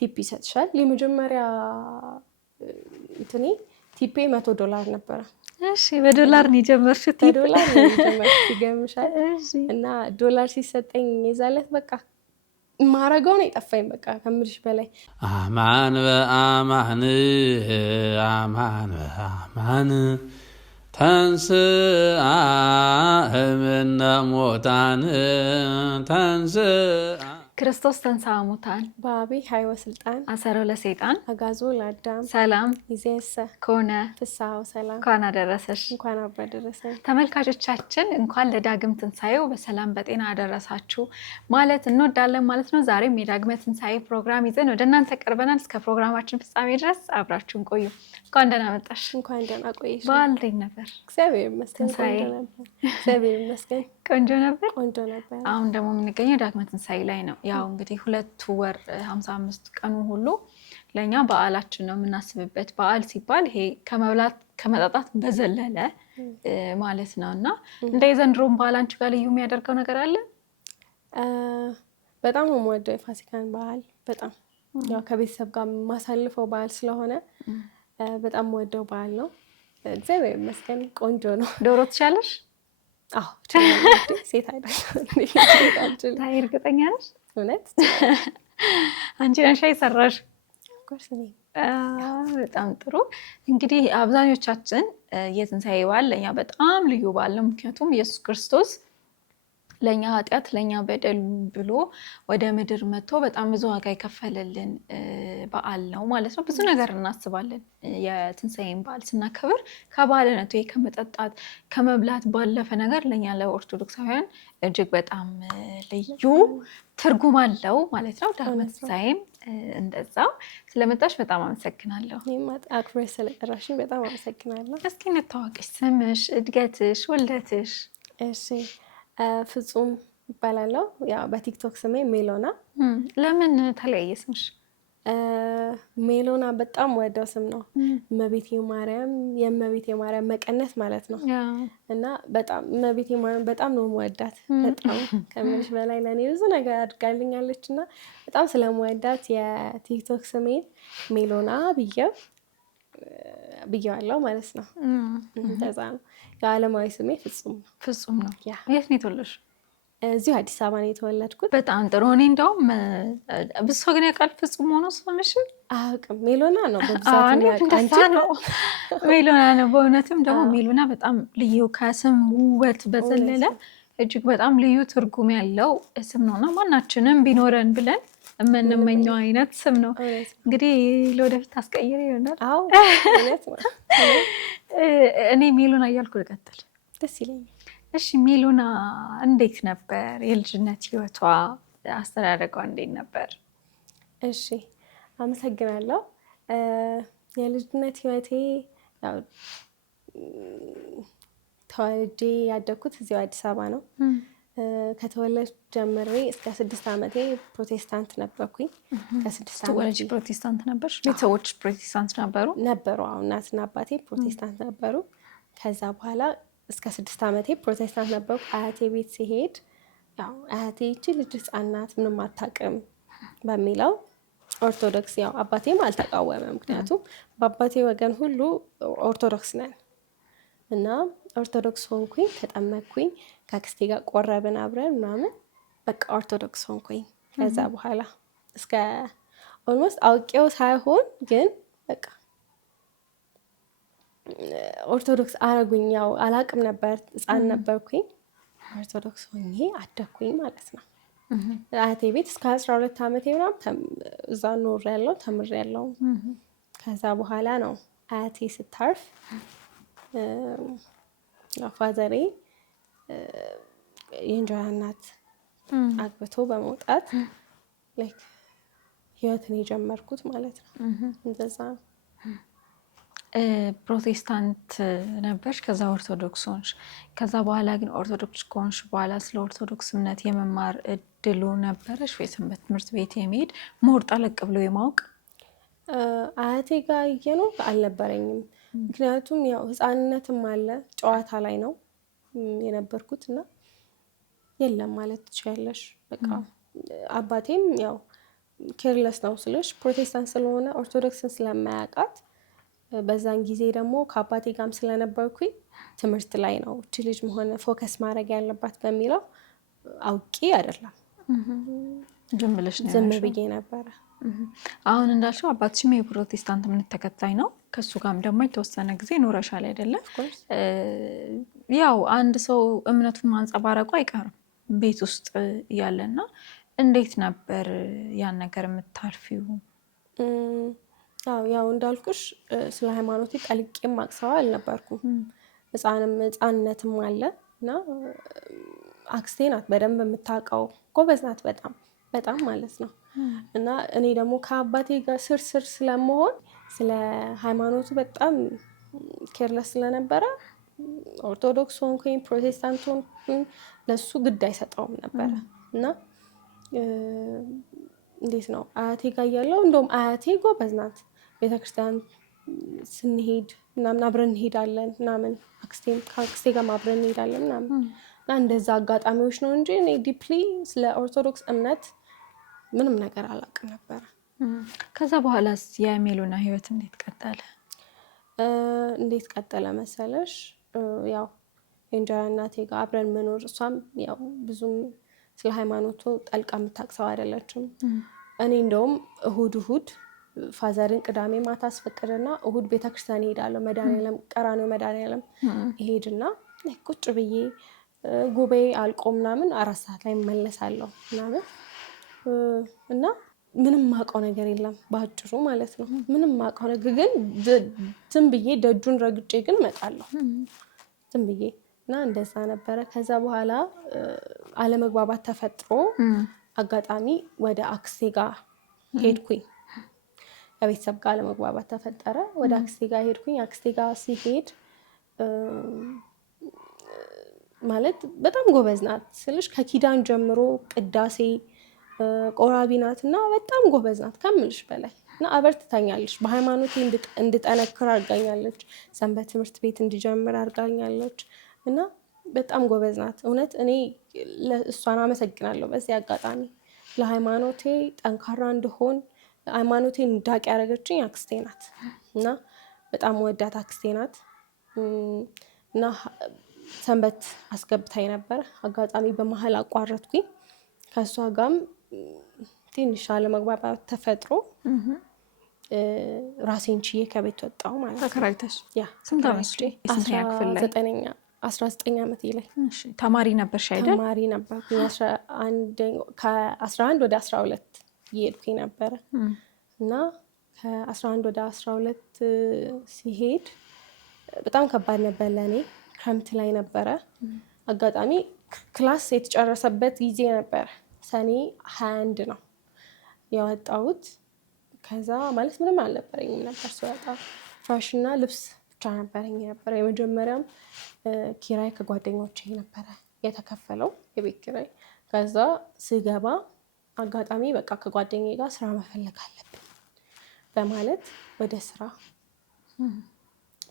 ቲፕ ይሰጥሻል ለመጀመሪያ እንትኔ ቲፔ $100 ነበር እሺ በዶላር ነው የጀመርሽው ቲፕ በዶላር ነው የጀመርኩት ይገምሻል እና ዶላር ሲሰጠኝ ይዛለት በቃ ማረጋው ነው የጠፋኝ በቃ ከምልሽ በላይ አማን በአማን አማን በአማን ተንስአ እምነ ሙታን ተንስአ ክርስቶስ ተንሥአ እሙታን በአቢይ ኃይል ወሥልጣን አሰሮ ለሰይጣን አግዓዞ ለአዳም ሰላም ይእዜሰ ኮነ ፍስሐ ወሰላም እንኳን አደረሰሽ እንኳን አብሮ አደረሰን ተመልካቾቻችን እንኳን ለዳግም ትንሣኤው በሰላም በጤና አደረሳችሁ ማለት እንወዳለን ማለት ነው ዛሬም የዳግም ትንሣኤ ፕሮግራም ይዘን ወደ እናንተ ቀርበናል እስከ ፕሮግራማችን ፍጻሜ ድረስ አብራችሁን ቆዩ እንኳን ደህና መጣሽ እንኳን ደህና ቆየሽ በዓል እንዴት ነበር እግዚአብሔር ይመስገን ቆንጆ ነበር እግዚአብሔር ይመስገን ቆንጆ ነበር ቆንጆ ነበር አሁን ደግሞ የምንገኘው ዳግም ትንሣኤ ላይ ነው ያው እንግዲህ 2 ወር 55 ቀኑ ሁሉ ለኛ በዓላችን ነው የምናስብበት በዓል ሲባል ይሄ ከመብላት ከመጣጣት በዘለለ ማለት ነውና እንደ የዘንድሮም በዓል አንቺ ጋር ልዩ የሚያደርገው ነገር አለ በጣም የምወደው የፋሲካን በዓል በጣም ያው ከቤተሰብ ጋር ማሳልፈው በዓል ስለሆነ በጣም የምወደው በዓል ነው እግዚአብሔር ይመስገን ቆንጆ ነው ዶሮ ትሻለሽ አዎ ሴት አይደለም ታይ እርግጠኛ ነሽ እውነት አንቺ ነሽ አይሰራሽ ኮርስ ነኝ በጣም ጥሩ እንግዲህ አብዛኞቻችን የትንሣኤ በዓል ለኛ በጣም ልዩ በዓል ነው ምክንያቱም ኢየሱስ ክርስቶስ ለኛ ኃጢአት ለኛ በደል ብሎ ወደ ምድር መጥቶ በጣም ብዙ ዋጋ የከፈለልን በዓል ነው ማለት ነው ብዙ ነገር እናስባለን የትንሣኤን በዓል ስናከብር ከባህልነቱ ከመጠጣት ከመብላት ባለፈ ነገር ለኛ ለኦርቶዶክሳውያን እጅግ በጣም ልዩ ትርጉም አለው ማለት ነው ዳግም ትንሣኤም እንደዛው ስለመጣሽ በጣም አመሰግናለሁ አክብረሽ ስለጠራሽኝ በጣም አመሰግናለሁ እስኪ እንተዋወቅሽ ስምሽ እድገትሽ ውልደትሽ እሺ ፍጹም ይባላልው ያው በቲክቶክ ስሜ ሜሎና ለምን ተለያየ ስምሽ ሜሎና በጣም ወደው ስም ነው እመቤቴ ማርያም የእመቤቴ ማርያም መቀነት ማለት ነው እና በጣም እመቤቴ ማርያም በጣም ነው የምወዳት በጣም ከምልሽ በላይ ለኔ ብዙ ነገር አድርጋልኛለችና በጣም ስለምወዳት የቲክቶክ ስሜን ሜሎና ብዬዋለሁ ማለት ነው እንደዛ ነው የዓለማዊ ስሜ ፍጹም ነው የት ነው የተወለድሽው እዚሁ አዲስ አበባ ነው የተወለድኩት በጣም ጥሩ እኔ እንደውም ብዙ ሰው ግን ያውቃል ፍጹም ሆኖ ስምሽ አውቅም ሜሎና ነው በብዛት ያውቃል ሜሎና ነው በእውነትም ደግሞ ሜሎና በጣም ልዩ ከስም ውበት በዘለለ እጅግ በጣም ልዩ ትርጉም ያለው ስም ነውና ማናችንም ቢኖረን ብለን የምንመኘው አይነት ስም ነው እንግዲህ ለወደፊት አስቀይሬ ይሆናል አዎ እውነት ነው እኔ ሜሎና እያልኩ ልቀጥል ደስ ይለኛል እሺ ሜሎና እንዴት ነበር የልጅነት ህይወቷ አስተዳደጓ እንዴት ነበር እሺ አመሰግናለሁ የልጅነት ህይወቴ ያው ተወልጄ ያደግኩት እዚሁ አዲስ አበባ ነው ከተወለድኩ ጀምሬ እስከ 6 ዓመቴ ፕሮቴስታንት ነበርኩኝ ከ6 ዓመቴ ፕሮቴስታንት ነበርሽ ቤተሰቦች ፕሮቴስታንት ነበሩ አዎ እናትና አባቴ ፕሮቴስታንት ነበሩ ከዛ በኋላ እስከ 6 ዓመቴ ፕሮቴስታንት ነበርኩ አያቴ ቤት ሲሄድ ያው አያቴ እቺ ልጅ ህፃናት ምንም አታውቅም በሚለው ኦርቶዶክስ ያው አባቴም አልተቃወመም ምክንያቱም በአባቴ ወገን ሁሉ ኦርቶዶክስ ነን እና ኦርቶዶክስ ሆንኩኝ ተጠመቅኩኝ ከአክስቴ ጋር ቆረብን አብረን ምናምን በቃ ኦርቶዶክስ ሆንኩኝ ከዛ በኋላ እስከ ኦልሞስት አውቄው ሳይሆን ግን በቃ ኦርቶዶክስ አረጉኝ ያው አላቅም ነበር ህፃን ነበርኩኝ ኦርቶዶክስ ሆኜ አደኩኝ ማለት ነው አያቴ ቤት እስከ 12 ዓመቴ ምናምን እዛ ኖሬያለሁ ተምሬያለሁ ከዛ በኋላ ነው አያቴ ስታርፍ ፋዘሬ የእንጀራ እናት አግብቶ በመውጣት ላይክ ህይወትን የጀመርኩት ማለት ነው እንደዛ ነው ፕሮቴስታንት ነበርሽ ከዛ ኦርቶዶክስ ሆንሽ ከዛ በኋላ ግን ኦርቶዶክስ ከሆንሽ በኋላ ስለ ኦርቶዶክስ እምነት የመማር እድሉ ነበረሽ ወይ ሰንበት ትምህርት ቤት የመሄድ ሞር ጠለቅ ብሎ የማወቅ አያቴ ጋር እየኖርኩ አልነበረኝም ምክንያቱም ያው ህፃንነትም አለ ጨዋታ ላይ ነው የነበርኩት እና የለም ማለት ትችያለሽ በቃ አባቴም ያው ኬርለስ ነው ስልሽ ፕሮቴስታንት ስለሆነ ኦርቶዶክስን ስለማያውቃት በዛን ጊዜ ደግሞ ከአባቴ ጋርም ስለነበርኩኝ ትምህርት ላይ ነው እቺ ልጅ መሆን ፎከስ ማድረግ ያለባት በሚለው አውቂ አይደለም ዝም ብዬ ነበረ። አሁን እንዳልሽው አባትሽም የፕሮቴስታንት እምነት ተከታይ ነው። ከሱ ጋርም ደግሞ የተወሰነ ጊዜ ኖረሻል አይደለም? ያው አንድ ሰው እምነቱን ማንጸባረቁ አይቀርም ቤት ውስጥ እያለና እንዴት ነበር ያን ነገር የምታልፊው? ያው እንዳልኩሽ ስለ ሃይማኖቴ ጠልቄም ማቅሰው አልነበርኩም። ህፃንነትም አለ እና አክስቴ ናት በደንብ የምታውቀው፣ ጎበዝ ናት በጣም ማለት ነው። እና እኔ ደግሞ ከአባቴ ጋር ስር ስለመሆን ስለ ሃይማኖቱ በጣም ኬርለስ ስለነበረ ኦርቶዶክስ ሆንኩኝ ፕሮቴስታንት ሆንኩኝ ለሱ ግድ አይሰጠውም ነበረ። እና እንዴት ነው አያቴ ጋር ያለው እንደውም አያቴ ጎበዝ ናት፣ ቤተክርስቲያን ስንሄድ ምናምን አብረን እንሄዳለን ምናምን፣ ከአክስቴ ጋር አብረን እንሄዳለን ምናምን እና እንደዛ አጋጣሚዎች ነው እንጂ እኔ ዲፕሊ ስለ ኦርቶዶክስ እምነት ምንም ነገር አላውቅም ነበረ። ከዛ በኋላስ የሜሎና ህይወት እንዴት ቀጠለ? እንዴት ቀጠለ መሰለሽ? ያው የእንጀራ እናቴ ጋር አብረን መኖር፣ እሷም ያው ብዙም ስለ ሃይማኖቱ ጠልቃ የምታውቅ ሰው አይደለችም። እኔ እንደውም እሁድ ፋዘርን ቅዳሜ ማታ አስፈቅድና እሁድ ቤተክርስቲያን እሄዳለሁ። መድኃኒዓለም ቀራንዮ መድኃኒዓለም እሄድና ቁጭ ብዬ ጉባኤ አልቆ ምናምን 4 ሰዓት ላይ መለሳለሁ ምናምን እና ምንም ማውቀው ነገር የለም በአጭሩ ማለት ነው። ምንም ማውቀው ነገር ግን ዝም ብዬ ደጁን ረግጬ ግን እመጣለሁ ዝም ብዬ እና እንደዛ ነበረ። ከዛ በኋላ አለመግባባት ተፈጥሮ አጋጣሚ ወደ አክስቴ ጋር ሄድኩኝ። ከቤተሰብ ጋር አለመግባባት ተፈጠረ። ወደ አክስቴ ጋር ሄድኩኝ። አክስቴ ጋር ሲሄድ ማለት በጣም ጎበዝ ናት ስልሽ ከኪዳን ጀምሮ ቅዳሴ ቆራቢ ናት እና በጣም ጎበዝ ናት ከምልሽ በላይ እና አበርትታኛለች። በሃይማኖቴ እንድጠነክር አድርጋኛለች። ሰንበት ትምህርት ቤት እንድጀምር አድርጋኛለች እና በጣም ጎበዝ ናት። እውነት እኔ እሷን አመሰግናለሁ በዚህ አጋጣሚ። ለሃይማኖቴ ጠንካራ እንድሆን ሃይማኖቴን እንዳውቅ ያደረገችኝ አክስቴ ናት እና በጣም ወዳት አክስቴ ናት። እና ሰንበት አስገብታኝ ነበር። አጋጣሚ በመሀል አቋረጥኩኝ። ከእሷ ጋርም ትንሽ አለመግባባት ተፈጥሮ ራሴን ችዬ ከቤት ወጣሁ ማለት ነው። ተከራይተሽ? ያ ስንት ዓመትሽ? የስንተኛ ክፍል ላይ? 19 ዓመቴ ላይ። ተማሪ ነበርሽ አይደል? ተማሪ ነበርኩኝ። ከ11 ወደ 12 እየሄድኩኝ ነበረ እና ከ11 ወደ 12 ሲሄድ በጣም ከባድ ነበር ለእኔ። ክረምት ላይ ነበረ። አጋጣሚ ክላስ የተጨረሰበት ጊዜ ነበረ። ሰኔ 21 ነው የወጣሁት። ከዛ ማለት ምንም አልነበረኝም ነበር ስወጣ፣ ፍራሽና ልብስ ብቻ ነበረኝ ነበር። የመጀመሪያም ኪራይ ከጓደኞቼ ነበረ የተከፈለው የቤት ኪራይ። ከዛ ስገባ አጋጣሚ በቃ ከጓደኛዬ ጋር ስራ መፈለግ አለብን በማለት ወደ ስራ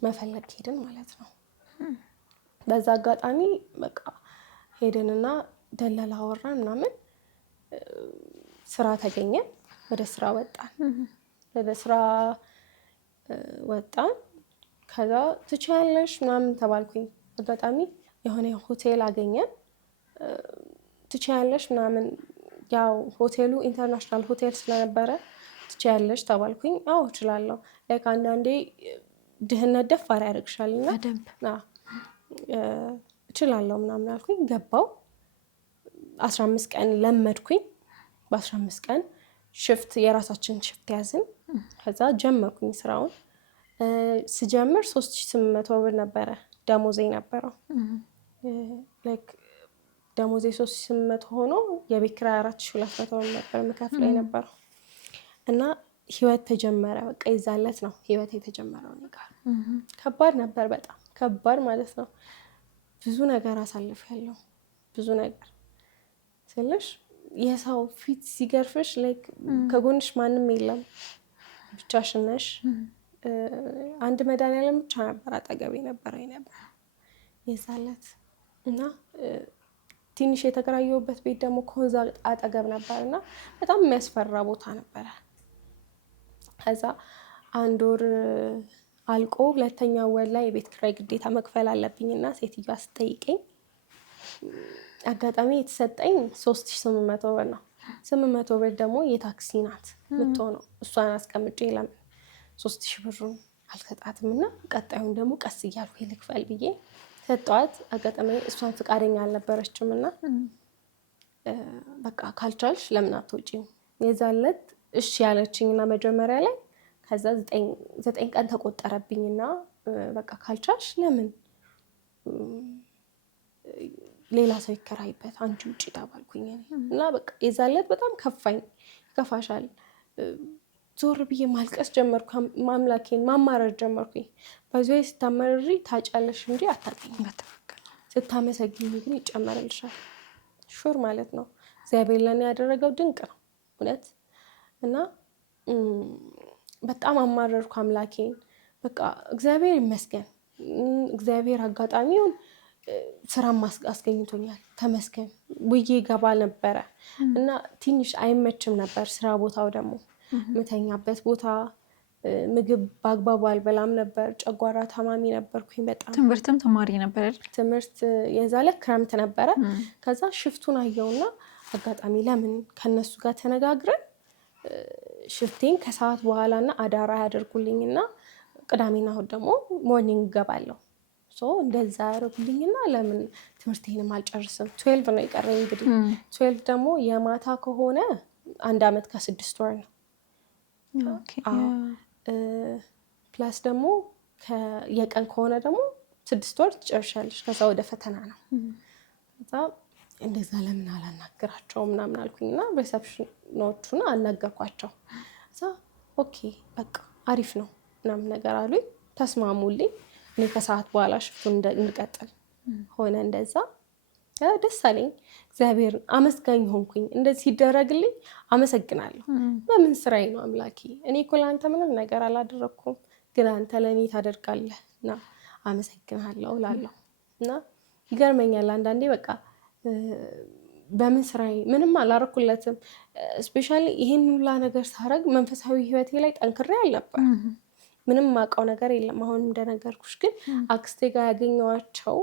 መፈለግ ሄድን ማለት ነው። በዛ አጋጣሚ በቃ ሄድንና ደለላ አወራን ምናምን፣ ስራ ተገኘ። ወደ ስራ ወጣን። ከዛ ትችያለሽ ምናምን ተባልኩኝ። አጋጣሚ የሆነ ሆቴል አገኘን። ትችያለሽ ምናምን፣ ያው ሆቴሉ ኢንተርናሽናል ሆቴል ስለነበረ ትችያለሽ ተባልኩኝ። አዎ እችላለሁ። ላይክ አንዳንዴ ድህነት ደፋር ያደርግሻልና እችላለሁ ምናምን አልኩኝ። ገባው። 15 ቀን ለመድኩኝ። በ15 ቀን ሽፍት የራሳችን ሽፍት ያዝን። ከዛ ጀመርኩኝ ስራውን። ስጀምር 3800 ብር ነበረ ደሞዜ ነበረው። ላይክ ደሞዜ 3800 ሆኖ የቤት ኪራይ 4200 ብር ነበር የምከፍለው የነበረው እና ህይወት ተጀመረ። በቃ ይዛለት ነው ህይወት የተጀመረው። እኔ ጋር ከባድ ነበር፣ በጣም ከባድ ማለት ነው። ብዙ ነገር አሳልፌያለሁ። ብዙ ነገር ስልሽ የሰው ፊት ሲገርፍሽ ላይክ ከጎንሽ ማንም የለም፣ ብቻሽን ነሽ። አንድ መድኃኒዓለም ብቻ ነበር አጠገቤ ነበር የዛለት እና ትንሽ የተከራየሁበት ቤት ደግሞ ከወንዝ አጠገብ ነበርና በጣም የሚያስፈራ ቦታ ነበረ። ከዛ አንድ ወር አልቆ ሁለተኛው ወር ላይ የቤት ኪራይ ግዴታ መክፈል አለብኝና ሴትዮዋ ስጠይቀኝ አጋጣሚ የተሰጠኝ 3800 ብር ነው። 800 ብር ደግሞ የታክሲ ናት የምትሆነው። እሷን አስቀምጬ ለምን 3000 ብሩን አልሰጣትም እና ቀጣዩን ደግሞ ቀስ እያልኩ ልክፈል ብዬ ሰጠዋት። አጋጣሚ እሷን ፍቃደኛ አልነበረችም እና በቃ ካልቻልሽ ለምን አትወጪም? የዛን ዕለት እሺ ያለችኝና መጀመሪያ ላይ ከዛ 9 ቀን ተቆጠረብኝና በቃ ካልቻልሽ ለምን ሌላ ሰው ይከራይበት አንቺ ውጪ ተባልኩኝ እና በቃ የዛን ዕለት በጣም ከፋኝ። ይከፋሻል። ዞር ብዬ ማልቀስ ጀመርኩ። ማምላኬን ማማረር ጀመርኩኝ። በዚህ ስታመርሪ ታጫለሽ እንጂ አታገኝም። ስታመሰግኝ ግን ይጨመርልሻል። ሹር ማለት ነው። እግዚአብሔር ለኔ ያደረገው ድንቅ ነው እውነት። እና በጣም አማረርኩ አምላኬን። በቃ እግዚአብሔር ይመስገን። እግዚአብሔር አጋጣሚውን ስራም አስገኝቶኛል። ተመስገን ውዬ ገባ ነበረ እና ትንሽ አይመችም ነበር ስራ ቦታው ደግሞ ምተኛበት ቦታ ምግብ በአግባቡ አልበላም ነበር። ጨጓራ ታማሚ ነበርኩኝ በጣም። ትምህርትም ተማሪ ነበር አይደል? ትምህርት የዛለ ክረምት ነበረ። ከዛ ሽፍቱን አየውና አጋጣሚ ለምን ከነሱ ጋር ተነጋግረን ሽፍቴን ከሰዓት በኋላና አዳራ ያደርጉልኝና ቅዳሜና እሑድ ደግሞ ሞርኒንግ ገባለሁ። እንደዛ ያደርጉልኝና ለምን ትምህርቴንም አልጨርስም። 12 ነው የቀረኝ እንግዲህ 12 ደግሞ የማታ ከሆነ 1 ዓመት ከ6 ወር ነው። ፕላስ ደግሞ የቀን ከሆነ ደግሞ 6 ወር ትጨርሻለሽ። ከዛ ወደ ፈተና ነው። ከዛ እንደዛ ለምን አላናግራቸው ምናምን አልኩኝና ሪሰፕሽኖቹን አናገርኳቸው። ከዛ ኦኬ በቃ አሪፍ ነው ምናምን ነገር አሉኝ። ተስማሙልኝ። እኔ ከሰዓት በኋላ ሽፍቱን እንቀጥል ሆነ። እንደዛ ደስ አለኝ። እግዚአብሔር አመስጋኝ ሆንኩኝ። እንደዚህ ሲደረግልኝ አመሰግናለሁ። በምን ስራዬ ነው አምላኬ? እኔ እኮ ለአንተ ምንም ነገር አላደረኩም፣ ግን አንተ ለእኔ ታደርጋለህ እና አመሰግናለሁ እላለሁ። እና ይገርመኛል አንዳንዴ በቃ በምን ስራዬ ምንም አላረኩለትም። ስፔሻሊ ይሄን ሁላ ነገር ሳረግ መንፈሳዊ ህይወቴ ላይ ጠንክሬ አልነበር። ምንም ማውቀው ነገር የለም። አሁን እንደነገርኩሽ ግን አክስቴ ጋር ያገኘኋቸው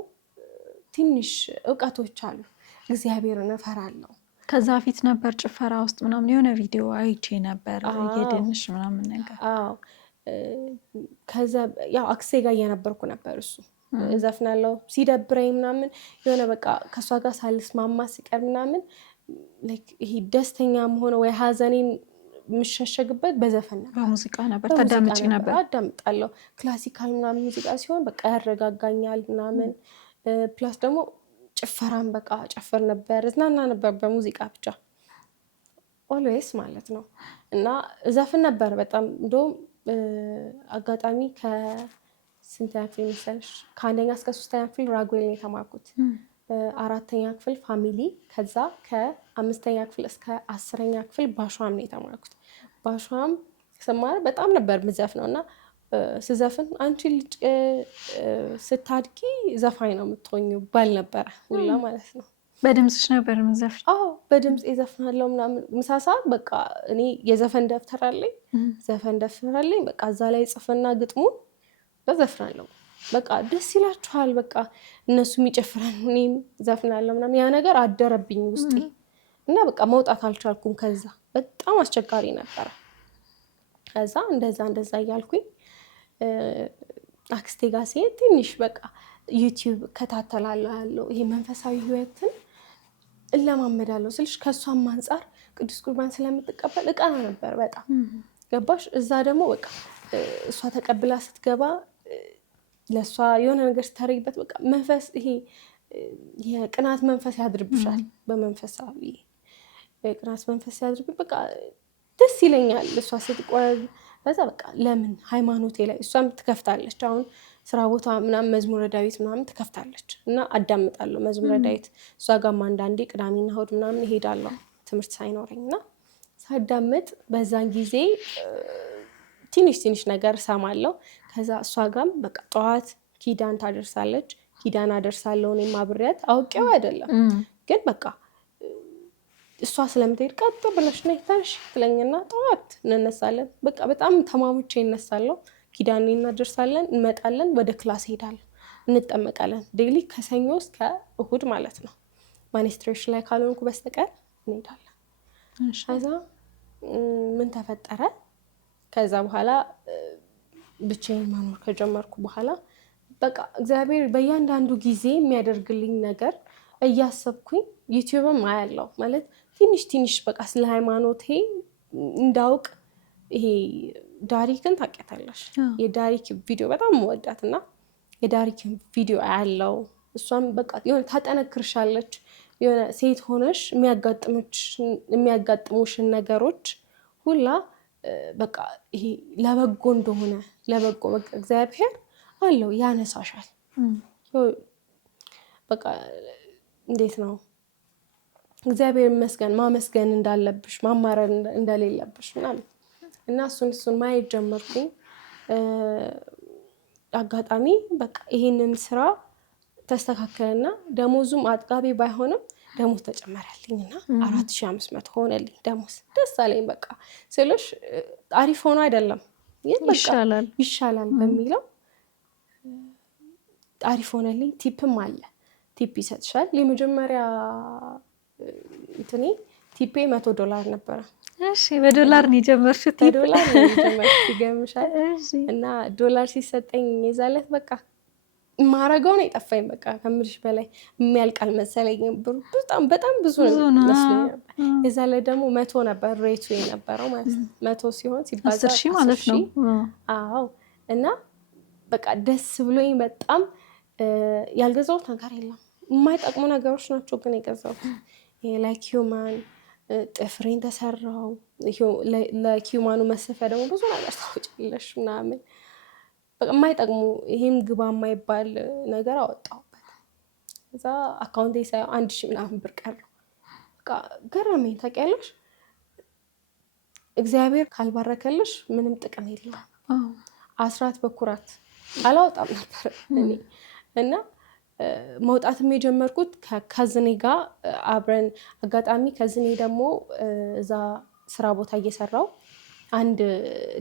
ትንሽ እውቀቶች አሉ። እግዚአብሔርን እፈራለሁ። ከዛ ፊት ነበር ጭፈራ ውስጥ ምናምን የሆነ ቪዲዮ አይቼ ነበር የድንሽ ምናምን ነገር። ከዛ ያው አክስቴ ጋር እየነበርኩ ነበር። እሱ እዘፍናለሁ ሲደብረኝ ምናምን የሆነ በቃ ከእሷ ጋር ሳልስማማ ሲቀር ምናምን ይሄ ደስተኛም ሆነ ወይ ሀዘኔን የምሸሸግበት በዘፈን ነበር። በሙዚቃ ነበር ታዳምጪ ነበር? አዳምጣለሁ። ክላሲካል ምናምን ሙዚቃ ሲሆን በቃ ያረጋጋኛል ምናምን። ፕላስ ደግሞ ጭፈራን በቃ ጨፍር ነበር፣ እዝናና ነበር በሙዚቃ ብቻ ኦልዌይስ ማለት ነው። እና እዘፍን ነበር በጣም። እንደውም አጋጣሚ ከስንተኛ ክፍል መሰለሽ? ከ1ኛ እስከ 3ኛ ክፍል ራጉኤል ነው የተማርኩት። 4ኛ ክፍል ፋሚሊ፣ ከዛ ከ5ኛ ክፍል እስከ 10ኛ ክፍል ባሸዋም ነው የተማርኩት። ባሸዋም ስማር በጣም ነበር ምዘፍነው እና ስዘፍን አንቺ ልጅ ስታድጊ ዘፋኝ ነው የምትሆኚው ባል ነበረ ሁላ ማለት ነው። በድምፅሽ ነበር ምዘፍን? አዎ በድምፅ ዘፍናለሁ ምናምን። ምሳ ሰዓት በቃ እኔ የዘፈን ደብተር አለኝ፣ ዘፈን ደብተር አለኝ። በቃ እዛ ላይ ጽፍና ግጥሙን ዘፍናለሁ። በቃ ደስ ይላችኋል። በቃ እነሱ የሚጨፍራሉ እኔም ዘፍናለሁ ምናምን። ያ ነገር አደረብኝ ውስጤ እና በቃ መውጣት አልቻልኩም። ከዛ በጣም አስቸጋሪ ነበረ። ከዛ እንደዛ እያልኩኝ አክስቴ ጋር ሲሄድ ትንሽ በቃ ዩቲዩብ ከታተላለሁ ያለው ይሄ መንፈሳዊ ህይወትን እለማመዳለሁ ስልሽ ከእሷም አንጻር ቅዱስ ቁርባን ስለምትቀበል እቀና ነበር በጣም ገባሽ? እዛ ደግሞ በቃ እሷ ተቀብላ ስትገባ ለእሷ የሆነ ነገር ስታደርግበት በቃ መንፈስ ይሄ የቅናት መንፈስ ያድርብሻል። በመንፈሳዊ የቅናት መንፈስ ያድርብሽ በቃ ደስ ይለኛል እሷ ስትቆረብ። በዛ በቃ ለምን ሃይማኖቴ ላይ እሷም ትከፍታለች። አሁን ስራ ቦታ ምናምን መዝሙረ ዳዊት ምናምን ትከፍታለች እና አዳምጣለሁ መዝሙረ ዳዊት። እሷ ጋርም አንዳንዴ ቅዳሜና እሑድ ምናምን እሄዳለሁ ትምህርት ሳይኖረኝ እና ሳዳምጥ በዛን ጊዜ ትንሽ ነገር እሰማለሁ። ከዛ እሷ ጋርም በቃ ጠዋት ኪዳን ታደርሳለች፣ ኪዳን አደርሳለሁ። እኔም አብሬያት አውቄው አይደለም ግን በቃ እሷ ስለምትሄድ ቀጥ ብለሽ ነይ ተነሽ ትለኝና ጠዋት እንነሳለን። በቃ በጣም ተማሙቼ እነሳለሁ። ኪዳኔ እናደርሳለን፣ እንመጣለን፣ ወደ ክላስ ሄዳለን፣ እንጠመቃለን። ዴይሊ ከሰኞ እስከ እሁድ ማለት ነው። ማኒስትሬሽን ላይ ካልሆንኩ በስተቀር እንሄዳለን። ከዛ ምን ተፈጠረ? ከዛ በኋላ ብቻዬን መኖር ከጀመርኩ በኋላ በቃ እግዚአብሔር በእያንዳንዱ ጊዜ የሚያደርግልኝ ነገር እያሰብኩኝ ዩቲዩብም አያለው ማለት ትንሽ በቃ ስለ ሃይማኖቴ እንዳውቅ። ይሄ ዳሪክን ታውቂያታለሽ? የዳሪክ ቪዲዮ በጣም መወዳት እና የዳሪክን ቪዲዮ አያለው። እሷም በቃ የሆነ ታጠነክርሻለች። የሆነ ሴት ሆነሽ የሚያጋጥሙሽን ነገሮች ሁላ በቃ ይሄ ለበጎ እንደሆነ ለበጎ በቃ እግዚአብሔር አለው ያነሳሻል። በቃ እንዴት ነው እግዚአብሔር ይመስገን ማመስገን እንዳለብሽ ማማረር እንደሌለብሽ ምናምን እና እሱን ማየት ጀመርኩኝ። አጋጣሚ በቃ ይሄንን ስራ ተስተካከለና ደሞዙም አጥጋቢ ባይሆንም ደሞዝ ተጨመረልኝና 4500 ሆነልኝ ደሞዝ። ደስ አለኝ። በቃ ስልሽ አሪፍ ሆኖ አይደለም ይሻላል በሚለው አሪፍ ሆነልኝ። ቲፕም አለ፣ ቲፕ ይሰጥሻል። የመጀመሪያ እንትኔ ቲፔ $100 ነበረ። እሺ በዶላር ነው የጀመርሽው? በዶላር ነው የጀመርኩት ይገርምሻል። እና ዶላር ሲሰጠኝ የዛለት በቃ ማረገው ነው የጠፋኝ። በቃ ከምልሽ በላይ የሚያልቅ አልመሰለኝም። በጣም ብዙ መስሎኝ ነበር። የዛለት ደግሞ 100 ነበር ሬቱ የነበረው ማለት ነው። 100 ሲሆን ሲባዛ 10,000 ማለት ነው። አዎ። እና በቃ ደስ ብሎኝ በጣም ያልገዛሁት ነገር የለም። የማይጠቅሙ ነገሮች ናቸው ግን የገዛሁት። ላይክ ሂውማን ጥፍሬን ተሰራው። ለሂውማኑ መሰፊያ ደግሞ ብዙ ነገር ታውጫለሽ ምናምን በቃ የማይጠቅሙ ይሄም ግባ የማይባል ነገር አወጣሁበት። እዛ አካውንቴ ሳየው 1,000 ምናምን ብር ቀረው። በቃ ገረመኝ። ታውቂያለሽ እግዚአብሔር ካልባረከልሽ ምንም ጥቅም የለውም። አስራት በኩራት አላወጣም ነበር እኔ እና መውጣትም የጀመርኩት ከዝኔ ጋር አብረን አጋጣሚ ከዝኔ ደግሞ እዛ ስራ ቦታ እየሰራው አንድ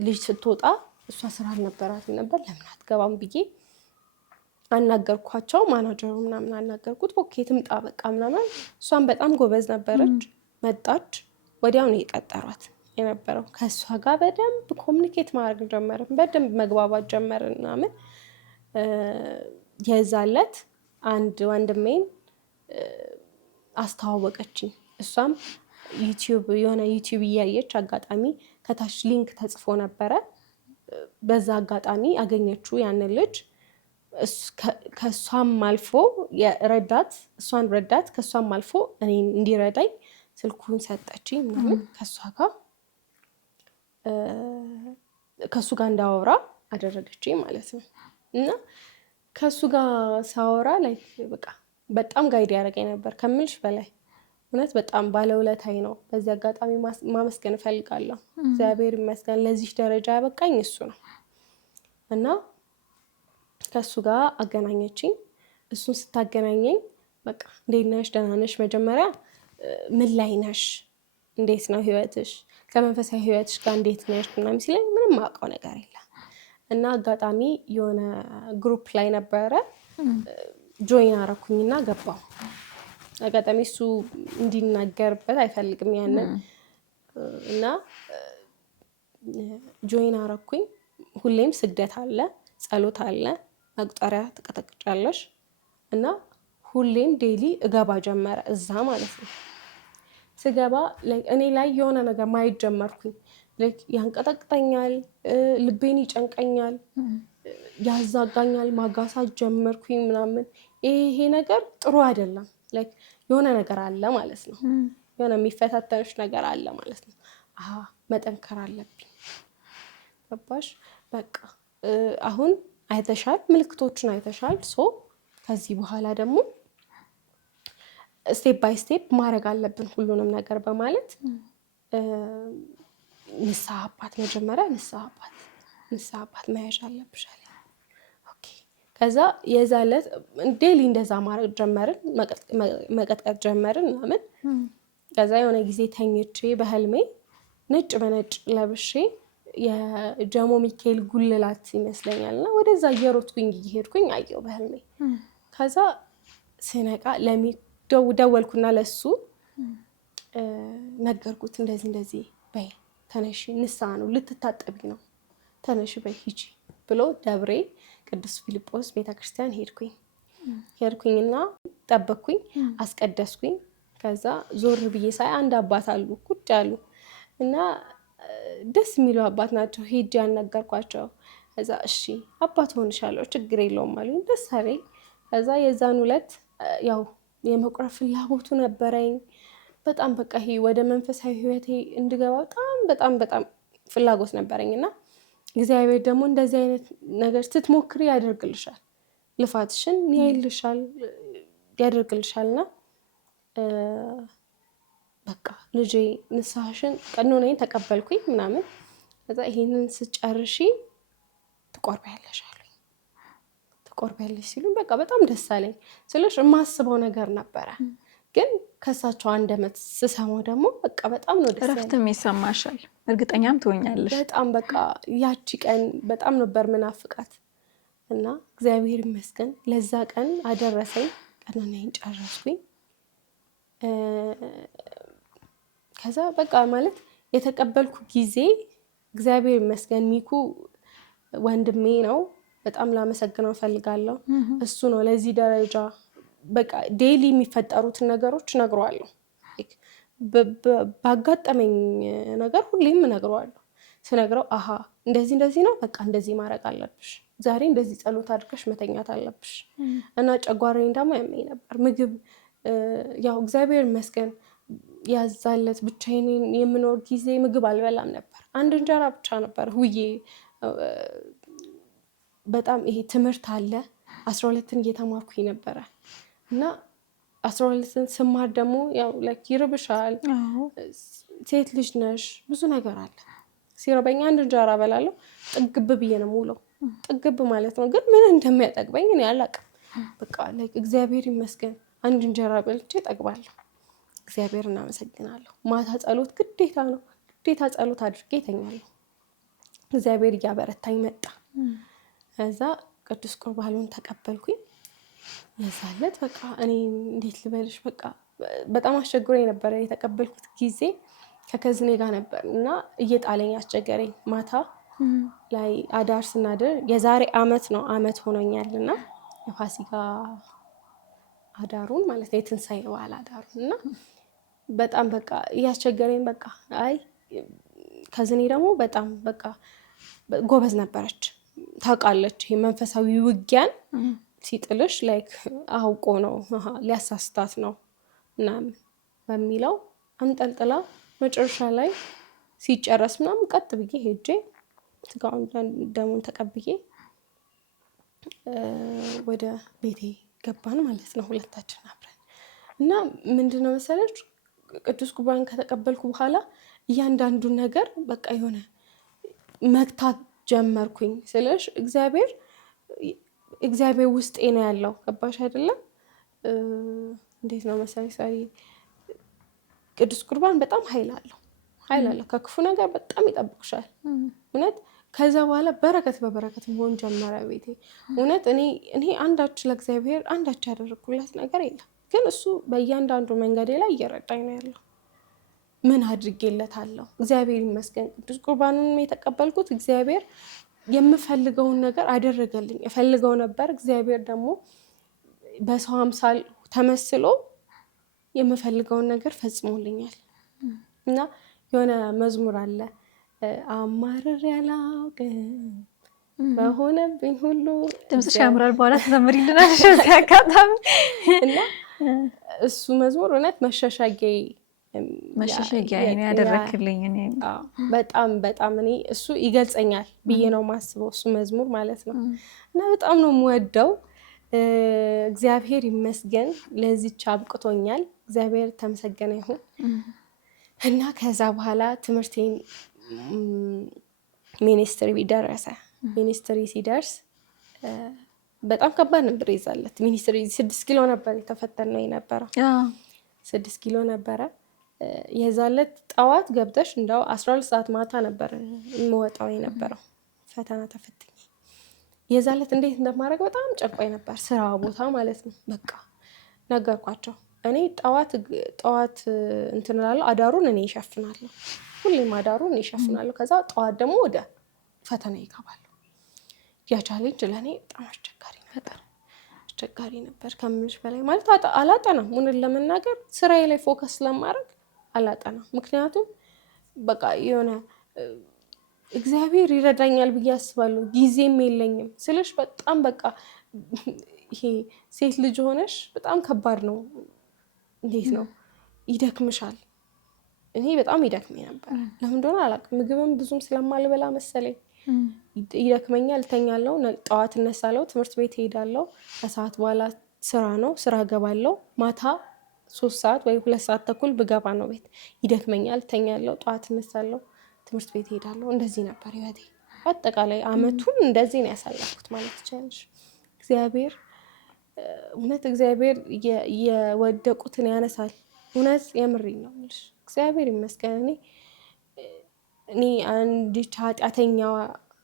ልጅ ስትወጣ እሷ ስራ አልነበራትም ነበር። ለምን አትገባም ብዬ አናገርኳቸው። ማናጀሩ ምናምን አናገርኩት። ኦኬ ትምጣ በቃ ምናምን። እሷን በጣም ጎበዝ ነበረች። መጣች። ወዲያው ነው የቀጠሯት የነበረው። ከእሷ ጋር በደንብ ኮሚኒኬት ማድረግ ጀመርን። በደንብ መግባባት ጀመርን ምናምን። የዛለት አንድ ወንድሜን አስተዋወቀችኝ። እሷም የሆነ ዩቲዩብ እያየች አጋጣሚ ከታች ሊንክ ተጽፎ ነበረ። በዛ አጋጣሚ አገኘችው ያንን ልጅ። ከእሷም አልፎ እሷን ረዳት። ከእሷም አልፎ እኔን እንዲረዳኝ ስልኩን ሰጠችኝ ምናምን። ከእሱ ጋር እንዳወራ አደረገችኝ ማለት ነው። እና ከእሱ ጋር ሳወራ ላይ በቃ በጣም ጋይድ ያደረገኝ ነበር ከምልሽ በላይ። እውነት በጣም ባለውለታዬ ነው። በዚህ አጋጣሚ ማመስገን እፈልጋለሁ። እግዚአብሔር ይመስገን ለዚህ ደረጃ ያበቃኝ እሱ ነው። እና ከእሱ ጋር አገናኘችኝ። እሱን ስታገናኘኝ በቃ እንዴት ነሽ? ደህና ነሽ? መጀመሪያ ምን ላይ ነሽ? እንዴት ነው ህይወትሽ? ከመንፈሳዊ ህይወትሽ ጋር እንዴት ነሽ? ምናምን ሲለኝ ምንም ማውቀው ነገር የለም። እና አጋጣሚ የሆነ ግሩፕ ላይ ነበረ ጆይን አረኩኝና ገባሁ። አጋጣሚ እሱ እንዲናገርበት አይፈልግም ያንን። እና ጆይን አረኩኝ። ሁሌም ስግደት አለ፣ ጸሎት አለ፣ መቁጠሪያ ትቀጠቅጫለሽ። እና ሁሌም ዴይሊ እገባ ጀመረ እዛ ማለት ነው። ስገባ እኔ ላይ የሆነ ነገር ማየት ጀመርኩኝ። ያንቀጠቅጠኛል፣ ልቤን ይጨንቀኛል፣ ያዛጋኛል፣ ማጋሳት ጀመርኩኝ ምናምን። ይሄ ነገር ጥሩ አይደለም። የሆነ ነገር አለ ማለት ነው። የሆነ የሚፈታተንሽ ነገር አለ ማለት ነው። መጠንከር አለብኝ። ገባሽ? በቃ አሁን አይተሻል፣ ምልክቶችን አይተሻል። ከዚህ በኋላ ደግሞ ስቴፕ ባይ ስቴፕ ማድረግ አለብን ሁሉንም ነገር በማለት መጀመሪያ ንስሐ አባት መያዝ አለብሽ አለ። ኦኬ ከዛ የዛለት ዴሊ እንደዛ ማድረግ ጀመርን፣ መቀጥቀጥ ጀመርን ምናምን። ከዛ የሆነ ጊዜ ተኝቼ በህልሜ ነጭ በነጭ ለብሼ የጀሞ ሚካኤል ጉልላት ይመስለኛል እና ወደዛ እየሮጥኩኝ እየሄድኩኝ አየሁ በህልሜ። ከዛ ስነቃ ደወልኩና ለሱ ነገርኩት፣ እንደዚህ በይ ተነሺ፣ ንስሐ ነው ልትታጠቢ ነው፣ ተነሺ በይ ሂጂ ብሎ ደብሬ ቅዱስ ፊልጶስ ቤተክርስቲያን ሄድኩኝና ጠበቅኩኝ፣ አስቀደስኩኝ። ከዛ ዞር ብዬ ሳይ አንድ አባት አሉ ቁጭ ያሉ እና ደስ የሚሉ አባት ናቸው። ሄጄ ያናገርኳቸው። ከዛ እሺ አባት ሆንሻለሁ ችግር የለውም አሉኝ። ደስ አለኝ። ከዛ የዛን ዕለት ያው የመቁረብ ፍላጎቱ ነበረኝ በጣም በቃ ይሄ ወደ መንፈሳዊ ህይወቴ እንድገባ በጣም ፍላጎት ነበረኝ እና እግዚአብሔር ደግሞ እንደዚህ አይነት ነገር ስትሞክሪ ያደርግልሻል፣ ልፋትሽን ያይልሻል፣ ያደርግልሻልና በቃ ልጄ ንስሐሽን ቀኖናዬን ተቀበልኩኝ ምናምን። ከዛ ይሄንን ስጨርሺ ትቆርቢያለሽ አሉኝ። ትቆርቢያለሽ ሲሉኝ በቃ በጣም ደስ አለኝ። ስለሽ የማስበው ነገር ነበረ፣ ግን ከሳቸው አንደበት ስሰማው ደግሞ በቃ በጣም ነው ደስ ያለኝ። እረፍትም ይሰማሻል፣ እርግጠኛም ትሆኛለሽ። በጣም በቃ ያቺ ቀን በጣም ነበር ምናፍቃት እና እግዚአብሔር ይመስገን ለዛ ቀን አደረሰኝ። ቀኖናዬን ጨረስኩኝ። ከዛ በቃ ማለት የተቀበልኩ ጊዜ እግዚአብሔር ይመስገን ሚኩ ወንድሜ ነው፣ በጣም ላመሰግነው ፈልጋለሁ። እሱ ነው ለዚህ ደረጃ በቃ ዴይሊ የሚፈጠሩትን ነገሮች እነግረዋለሁ። ባጋጠመኝ ነገር ሁሌም እነግረዋለሁ። ስነግረው አሃ እንደዚህ ነው፣ በቃ እንደዚህ ማድረግ አለብሽ፣ ዛሬ እንደዚህ ጸሎት አድርገሽ መተኛት አለብሽ እና ጨጓራዬን ደግሞ ያመኝ ነበር። ምግብ ያው እግዚአብሔር ይመስገን ያዛለት ብቻዬን የምኖር ጊዜ ምግብ አልበላም ነበር። አንድ እንጀራ ብቻ ነበር ውዬ። በጣም ይሄ ትምህርት አለ 12ን እየተማርኩኝ ነበረ እና 12ን ስማር ደግሞ ያው ላይክ ይርብሻል፣ ሴት ልጅ ነሽ፣ ብዙ ነገር አለ። ሲርበኝ አንድ እንጀራ በላለሁ፣ ጥግብ ብዬ ነው የምውለው። ጥግብ ማለት ነው፣ ግን ምን እንደሚያጠግበኝ እኔ አላውቅም። በቃ ላይክ እግዚአብሔር ይመስገን አንድ እንጀራ በልቼ ጠግባለሁ። እግዚአብሔር እናመሰግናለሁ። ማታ ጸሎት ግዴታ ነው፣ ግዴታ ጸሎት አድርጌ እተኛለሁ። እግዚአብሔር እያበረታኝ መጣ። ከዛ ቅዱስ ቁርባኑን ተቀበልኩኝ። የዛለት በቃ እኔ እንዴት ልበልሽ፣ በቃ በጣም አስቸግሮኝ ነበረ። የተቀበልኩት ጊዜ ከከዝኔ ጋር ነበር እና እየጣለኝ አስቸገረኝ። ማታ ላይ አዳር ስናድር የዛሬ አመት ሆኖኛል እና የፋሲካ አዳሩን ማለት ነው የትንሳኤ በዓል አዳሩን እና በጣም በቃ እያስቸገረኝ በቃ አይ ከዝኔ ደግሞ በጣም በቃ ጎበዝ ነበረች፣ ታውቃለች። ይሄ መንፈሳዊ ውጊያን ሲጥልሽ ላይክ አውቆ ነው ሊያሳስታት ነው ምናምን በሚለው አንጠልጥላ መጨረሻ ላይ ሲጨረስ ምናምን ቀጥ ብዬ ሄጄ ስጋውን ደሙን ተቀብዬ ወደ ቤቴ ገባን ማለት ነው ሁለታችን አብረን። እና ምንድነው መሰለች ቅዱስ ቁርባን ከተቀበልኩ በኋላ እያንዳንዱን ነገር በቃ የሆነ መግታት ጀመርኩኝ። ስለሽ እግዚአብሔር ውስጤ ነው ያለው። ገባሽ አይደለም? እንዴት ነው መሰለሽ ቅዱስ ቁርባን በጣም ኃይል አለው። ከክፉ ነገር በጣም ይጠብቅሻል እውነት። ከዛ በኋላ በረከት በበረከት መሆን ጀመረ ቤቴ። እውነት እኔ አንዳች ለእግዚአብሔር አንዳች ያደረኩላት ነገር የለም፣ ግን እሱ በእያንዳንዱ መንገዴ ላይ እየረዳኝ ነው ያለው። ምን አድርጌለታለሁ? እግዚአብሔር ይመስገን። ቅዱስ ቁርባኑን የተቀበልኩት እግዚአብሔር የምፈልገውን ነገር አደረገልኝ። እፈልገው ነበር፣ እግዚአብሔር ደግሞ በሰው አምሳል ተመስሎ የምፈልገውን ነገር ፈጽሞልኛል። እና የሆነ መዝሙር አለ አማርር ያላውቅም በሆነብኝ ሁሉ። ድምፅሽ ያምራል፣ በኋላ ተዘምሪልናለሽ በዚህ አጋጣሚ። እና እሱ መዝሙር እውነት መሸሸጊያ ያደረክልኝ በጣም እኔ እሱ ይገልጸኛል ብዬ ነው ማስበው፣ እሱ መዝሙር ማለት ነው። እና በጣም ነው የምወደው። እግዚአብሔር ይመስገን ለዚች አብቅቶኛል። እግዚአብሔር ተመሰገነ ይሁን። እና ከዛ በኋላ ትምህርቴን ሚኒስትሪ ደረሰ። ሚኒስትሪ ሲደርስ በጣም ከባድ ነበር ይዛለት ሚኒስትሪ 6 ኪሎ ነበር የተፈተነው የነበረው 6 ኪሎ ነበረ የዛለት ጠዋት ገብተሽ እንደው 12 ሰዓት ማታ ነበር የምወጣው የነበረው ፈተና ተፈትኜ የዛለት እንዴት እንደማደርግ በጣም ጨንቆኝ ነበር ስራ ቦታ ማለት ነው በቃ ነገርኳቸው እኔ ጠዋት እንትን እላለሁ አዳሩን እኔ እሸፍናለሁ ሁሌም አዳሩን እኔ እሸፍናለሁ ከዛ ጠዋት ደግሞ ወደ ፈተና ይገባል ያ ቻሌንጅ ለኔ በጣም አስቸጋሪ ነበር ከምንሽ በላይ ማለት አላጠናም ሙንን ለመናገር ስራዬ ላይ ፎከስ ለማድረግ አላጠናም ምክንያቱም በቃ የሆነ እግዚአብሔር ይረዳኛል ብዬ አስባለሁ ጊዜም የለኝም ስለሽ በጣም በቃ ይሄ ሴት ልጅ ሆነሽ በጣም ከባድ ነው እንዴት ነው ይደክምሻል እኔ በጣም ይደክመኝ ነበር ለምን እንደሆነ አላውቅም ምግብም ብዙም ስለማልበላ መሰለኝ ይደክመኛል ተኛለሁ ጠዋት እነሳለሁ ትምህርት ቤት ሄዳለሁ ከሰዓት በኋላ ስራ ነው ስራ ገባለሁ ማታ 3 ሰዓት ወይ 2 ሰዓት ተኩል ብገባ ነው ቤት ይደክመኛል ተኛለሁ ጠዋት እነሳለሁ ትምህርት ቤት ሄዳለሁ እንደዚህ ነበር ህይወቴ አጠቃላይ አመቱን እንደዚህ ነው ያሳለፍኩት ማለት ይቻላል እግዚአብሔር እውነት እግዚአብሔር የወደቁትን ያነሳል እውነት የምሬን ነው ማለት እግዚአብሔር ይመስገን እኔ አንዲት ኃጢአተኛዋ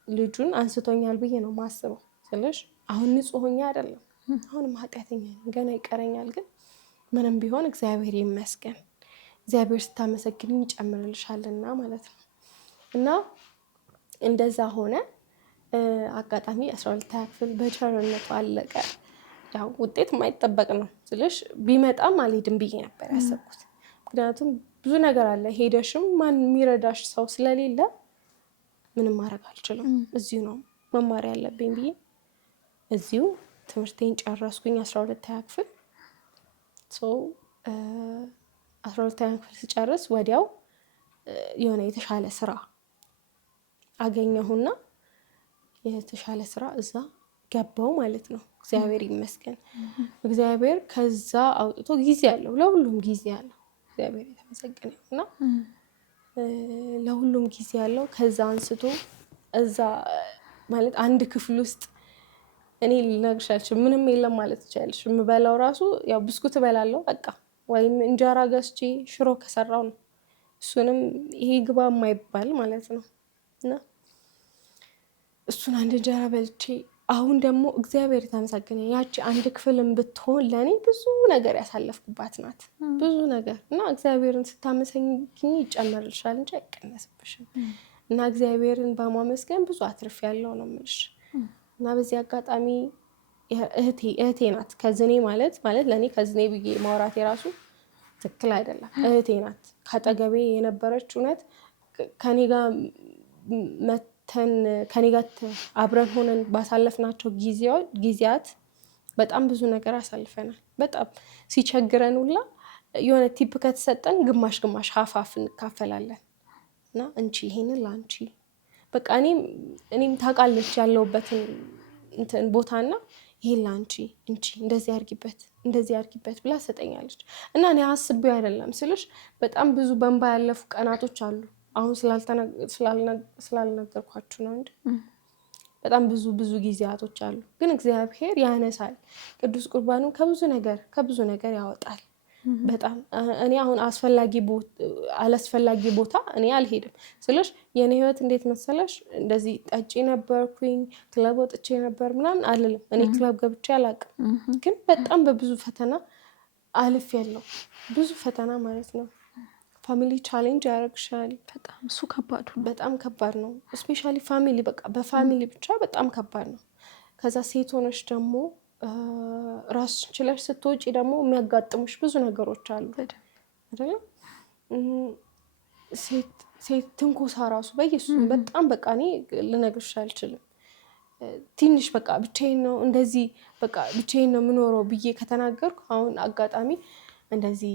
ልጁን አንስቶኛል ብዬ ነው ማስበው ስለሽ አሁን ንጹህ ሆኜ አይደለም አሁንም ኃጢአተኛ ገና ይቀረኛል ግን ምንም ቢሆን እግዚአብሔር ይመስገን እግዚአብሔር ስታመሰግኝ ይጨምርልሻልና ማለት ነው እና እንደዛ ሆነ አጋጣሚ 12ኛ ክፍል በቸርነቱ አለቀ ያው ውጤት የማይጠበቅ ነው ስለሽ ቢመጣም አልሄድም ብዬ ነበር ያሰብኩት ምክንያቱም ብዙ ነገር አለ ሄደሽም ማን የሚረዳሽ ሰው ስለሌለ ምንም ማድረግ አልችልም እዚሁ ነው መማር ያለብኝ ብዬ እዚሁ ትምህርቴን ጨረስኩኝ 12ኛ ክፍል 12ኛ ክፍል ሲጨርስ ወዲያው የሆነ የተሻለ ስራ አገኘሁና የተሻለ ስራ እዛ ገባው ማለት ነው እግዚአብሔር ይመስገን እግዚአብሔር ከዛ አውጥቶ ጊዜ ያለው ለሁሉም ጊዜ ያለው እግዚአብሔር የተመሰገነ ይሁንና ለሁሉም ጊዜ ያለው ከዛ አንስቶ እዛ ማለት አንድ ክፍል ውስጥ እኔ ልነግርሻለሁ ምንም የለም ማለት ይችላልሽ የምበላው ራሱ ያው ብስኩት እበላለሁ በቃ ወይም እንጀራ ገዝቼ ሽሮ ከሰራው ነው እሱንም ይሄ ግባ የማይባል ማለት ነው እና እሱን አንድ እንጀራ በልቼ አሁን ደግሞ እግዚአብሔር የተመሰገነ ያቺ አንድ ክፍልም ብትሆን ለኔ ብዙ ነገር ያሳለፍኩባት ናት ብዙ ነገር እና እግዚአብሔርን ስታመሰግኝ ይጨመርልሻል እንጂ አይቀነስብሽም እና እግዚአብሔርን በማመስገን ብዙ አትርፍ ያለው ነው የምልሽ እና በዚህ አጋጣሚ እህቴ ናት ከዝኔ ማለት ለኔ ከዝኔ ብዬ ማውራት የራሱ ትክክል አይደለም እህቴ ናት ካጠገቤ የነበረች እውነት ከኔ ጋር ከኔ ጋር አብረን ሆነን ባሳለፍናቸው ጊዜያት በጣም ብዙ ነገር አሳልፈናል በጣም ሲቸግረን ሁላ የሆነ ቲፕ ከተሰጠን ግማሽ ሀፋፍ እንካፈላለን እና እንቺ ይሄንን ላንቺ በቃ እኔም ታውቃለች ያለውበትን እንትን ቦታና ይሄን ላንቺ እንቺ እንደዚህ አድርጊበት ብላ ሰጠኛለች እና እኔ አስቤው አይደለም ስልሽ በጣም ብዙ በእንባ ያለፉ ቀናቶች አሉ አሁን ስላልነገርኳችሁ ነው እንዴ በጣም ብዙ ጊዜያቶች አሉ ግን እግዚአብሔር ያነሳል ቅዱስ ቁርባኑ ከብዙ ነገር ያወጣል በጣም እኔ አሁን አላስፈላጊ ቦታ እኔ አልሄድም ስለሽ የኔ ህይወት እንዴት መሰለሽ እንደዚህ ጠጪ ነበርኩኝ ክለብ ወጥቼ ነበር ምናምን አልልም እኔ ክለብ ገብቼ አላውቅም ግን በጣም በብዙ ፈተና አልፌያለሁ ብዙ ፈተና ማለት ነው ፋሚሊ ቻሌንጅ ያደርግሻል በጣም እሱ ከባድ ነው በጣም ከባድ ነው ስፔሻሊ ፋሚሊ በቃ በፋሚሊ ብቻ በጣም ከባድ ነው ከዛ ሴት ሆነሽ ደግሞ ራስሽ ችለሽ ስትወጪ ደግሞ የሚያጋጥሙሽ ብዙ ነገሮች አሉ አይደል ሴት ትንኮሳ ራሱ በኢየሱስ በጣም በቃ እኔ ልነግርሽ አልችልም ትንሽ በቃ ብቻዬን ነው እንደዚህ በቃ ብቻዬን ነው የምኖረው ብዬ ከተናገርኩ አሁን አጋጣሚ እንደዚህ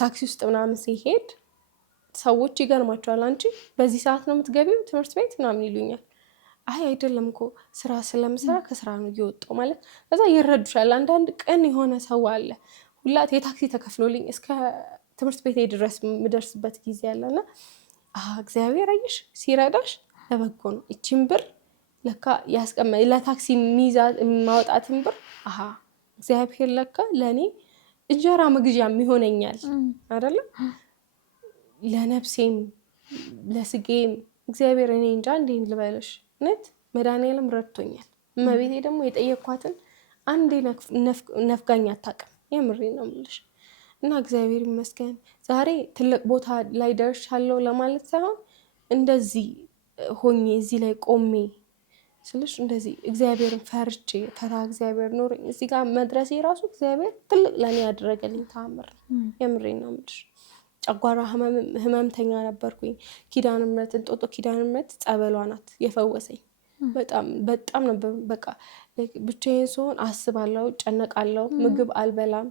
ታክሲ ውስጥ ምናምን ሲሄድ ሰዎች ይገርማቸዋል አንቺ በዚህ ሰዓት ነው የምትገቢው ትምህርት ቤት ምናምን ይሉኛል አይ አይደለም እኮ ስራ ስለምሰራ ከስራ ነው እየወጣሁ ማለት ከዛ ይረዱሻል አንዳንድ ቀን የሆነ ሰው አለ ሁላት የታክሲ ተከፍሎልኝ እስከ ትምህርት ቤት ድረስ የምደርስበት ጊዜ አለና እግዚአብሔር አይሽ ሲረዳሽ ለበጎ ነው እቺን ብር ለካ ለታክሲ ማውጣትን ብር እግዚአብሔር ለካ ለእኔ እንጀራ መግዣም ይሆነኛል አይደለም ለነፍሴም ለስጌም እግዚአብሔር እኔ እንጃ እንዴት ልበልሽ እውነት መድኃኒዓለም ረድቶኛል። እመቤቴ ደግሞ የጠየኳትን አንዴ ነፍጋኝ አታውቅም። የምሬን ነው የምልሽ። እና እግዚአብሔር ይመስገን ዛሬ ትልቅ ቦታ ላይ ደርሻለሁ ለማለት ሳይሆን እንደዚህ ሆኜ እዚህ ላይ ቆሜ ስልሽ እንደዚህ እግዚአብሔርን ፈርቼ ፈራ እግዚአብሔር ኖረኝ እዚህ ጋር መድረሴ ራሱ እግዚአብሔር ትልቅ ለእኔ ያደረገልኝ ተአምር ነው። የምሬን ነው የምልሽ። ጨጓራ ህመምተኛ ነበርኩኝ። ኪዳነ ምሕረት እንጦጦ ኪዳነ ምሕረት ጸበሏ ናት የፈወሰኝ። በጣም ነበር በቃ ብቻዬን ስሆን አስባለሁ፣ ጨነቃለሁ፣ ምግብ አልበላም።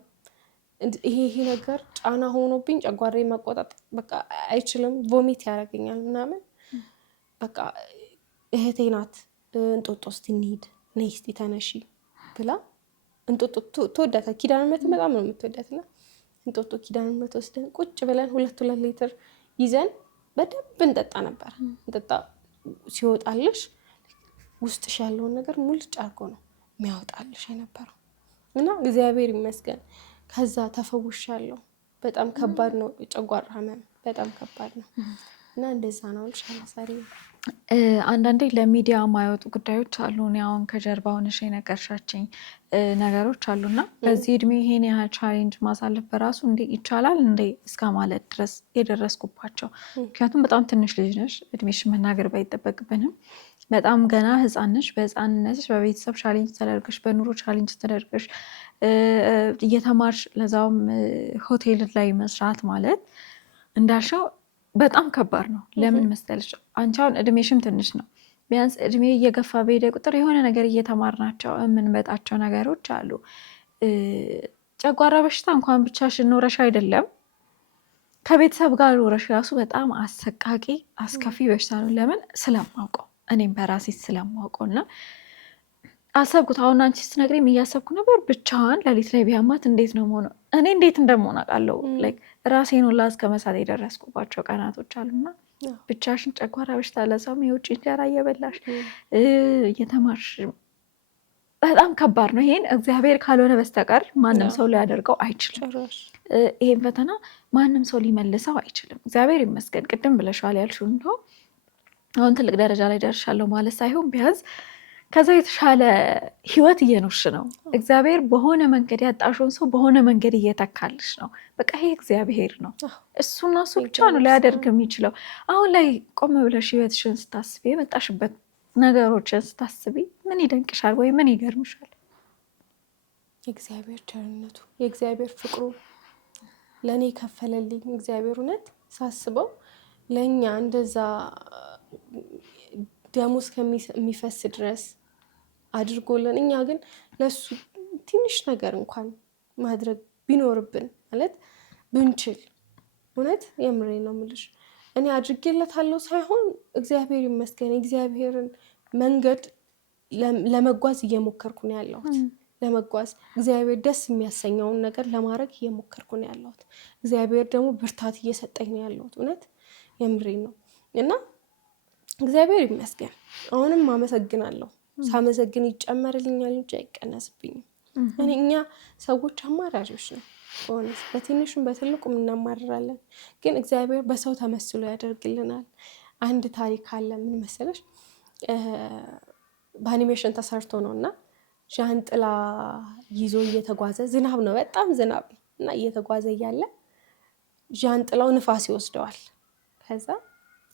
ይሄ ነገር ጫና ሆኖብኝ ጨጓራዬ ማቆጣጠር በቃ አይችልም፣ ቮሚት ያደርገኛል ምናምን። በቃ እህቴ ናት እንጦጦ እስቲ እንሂድ ነይ እስቲ ተነሺ ብላ እንጦጦ ትወዳታለች። ኪዳነ ምሕረት በጣም ነው የምትወዳትና እንጦጦ ኪዳነ ምሕረት ወስደን ቁጭ ብለን 2 ሊትር ይዘን በደንብ እንጠጣ ነበር። እንጠጣ ሲወጣልሽ ውስጥሽ ያለውን ነገር ሙልጭ አድርጎ ነው የሚያወጣልሽ የነበረው እና እግዚአብሔር ይመስገን ከዛ ተፈውሻለሁ። በጣም ከባድ ነው የጨጓራ ህመም በጣም ከባድ ነው እና እንደዛ ነው ዛሬ አንዳንዴ ለሚዲያ የማይወጡ ጉዳዮች አሉ። እኔ አሁን ከጀርባ ሆነሽ የነገርሻችኝ ነገሮች አሉና በዚህ እድሜ ይሄን ያህል ቻሌንጅ ማሳለፍ በራሱ እንዴ ይቻላል እንዴ እስከ ማለት ድረስ የደረስኩባቸው። ምክንያቱም በጣም ትንሽ ልጅ ነሽ፣ እድሜሽ መናገር ባይጠበቅብንም በጣም ገና ህፃን ነሽ። በህፃንነትሽ በቤተሰብ ቻሌንጅ ተደርገሽ በኑሮ ቻሌንጅ ተደርገሽ እየተማርሽ ለዛውም ሆቴል ላይ መስራት ማለት እንዳልሽው በጣም ከባድ ነው። ለምን መሰለሽ አንቺ አሁን እድሜሽም ትንሽ ነው። ቢያንስ እድሜ እየገፋ በሄደ ቁጥር የሆነ ነገር እየተማርናቸው የምንመጣቸው ነገሮች አሉ። ጨጓራ በሽታ እንኳን ብቻሽን ኖረሽ አይደለም ከቤተሰብ ጋር ኖረሽ ራሱ በጣም አሰቃቂ አስከፊ በሽታ ነው። ለምን ስለማውቀው እኔም በራሴ ስለማውቀው እና አሰብኩት። አሁን አንቺ ስትነግሪኝ እያሰብኩ ነበር ብቻዋን ሌሊት ላይ ቢያማት እንዴት ነው የምሆነው? እኔ እንዴት እንደምሆን አውቃለሁ። ራሴን ሁላ እስከ መሳት የደረስኩባቸው ቀናቶች አሉና ብቻሽን ጨጓራ በሽታ ለሰውም የውጭ እንጀራ እየበላሽ እየተማርሽ በጣም ከባድ ነው። ይሄን እግዚአብሔር ካልሆነ በስተቀር ማንም ሰው ሊያደርገው አይችልም። ይሄን ፈተና ማንም ሰው ሊመልሰው አይችልም። እግዚአብሔር ይመስገን ቅድም ብለሻል ያልሽው እንደው አሁን ትልቅ ደረጃ ላይ ደርሻለሁ ማለት ሳይሆን ቢያንስ ከዛ የተሻለ ህይወት እየኖርሽ ነው። እግዚአብሔር በሆነ መንገድ ያጣሽውን ሰው በሆነ መንገድ እየተካልሽ ነው። በቃ ይሄ እግዚአብሔር ነው። እሱና እሱ ብቻ ነው ሊያደርግ የሚችለው። አሁን ላይ ቆም ብለሽ ህይወትሽን ስታስቢ የመጣሽበት ነገሮችን ስታስቢ ምን ይደንቅሻል ወይ ምን ይገርምሻል? የእግዚአብሔር ቸርነቱ የእግዚአብሔር ፍቅሩ ለእኔ ከፈለልኝ እግዚአብሔር እውነት ሳስበው ለእኛ እንደዛ ደሙ እስከሚፈስ ድረስ አድርጎልን እኛ ግን ለሱ ትንሽ ነገር እንኳን ማድረግ ቢኖርብን ማለት ብንችል እውነት የምሬ ነው የምልሽ እኔ አድርጌለታለሁ ሳይሆን እግዚአብሔር ይመስገን እግዚአብሔርን መንገድ ለመጓዝ እየሞከርኩ ነው ያለሁት። ለመጓዝ እግዚአብሔር ደስ የሚያሰኘውን ነገር ለማድረግ እየሞከርኩ ነው ያለሁት። እግዚአብሔር ደግሞ ብርታት እየሰጠኝ ነው ያለሁት። እውነት የምሬ ነው እና እግዚአብሔር ይመስገን አሁንም አመሰግናለሁ። ሳመሰግን ይጨመርልኛል እንጂ አይቀነስብኝም። እኛ ሰዎች አማራሪዎች ነው ሆነስ በትንሹም በትልቁም እናማራለን፣ ግን እግዚአብሔር በሰው ተመስሎ ያደርግልናል። አንድ ታሪክ አለ። ምን መሰለሽ በአኒሜሽን ተሰርቶ ነውና ዣንጥላ ይዞ እየተጓዘ ዝናብ ነው በጣም ዝናብ እና እየተጓዘ እያለ ዣንጥላው ንፋስ ይወስደዋል። ከዛ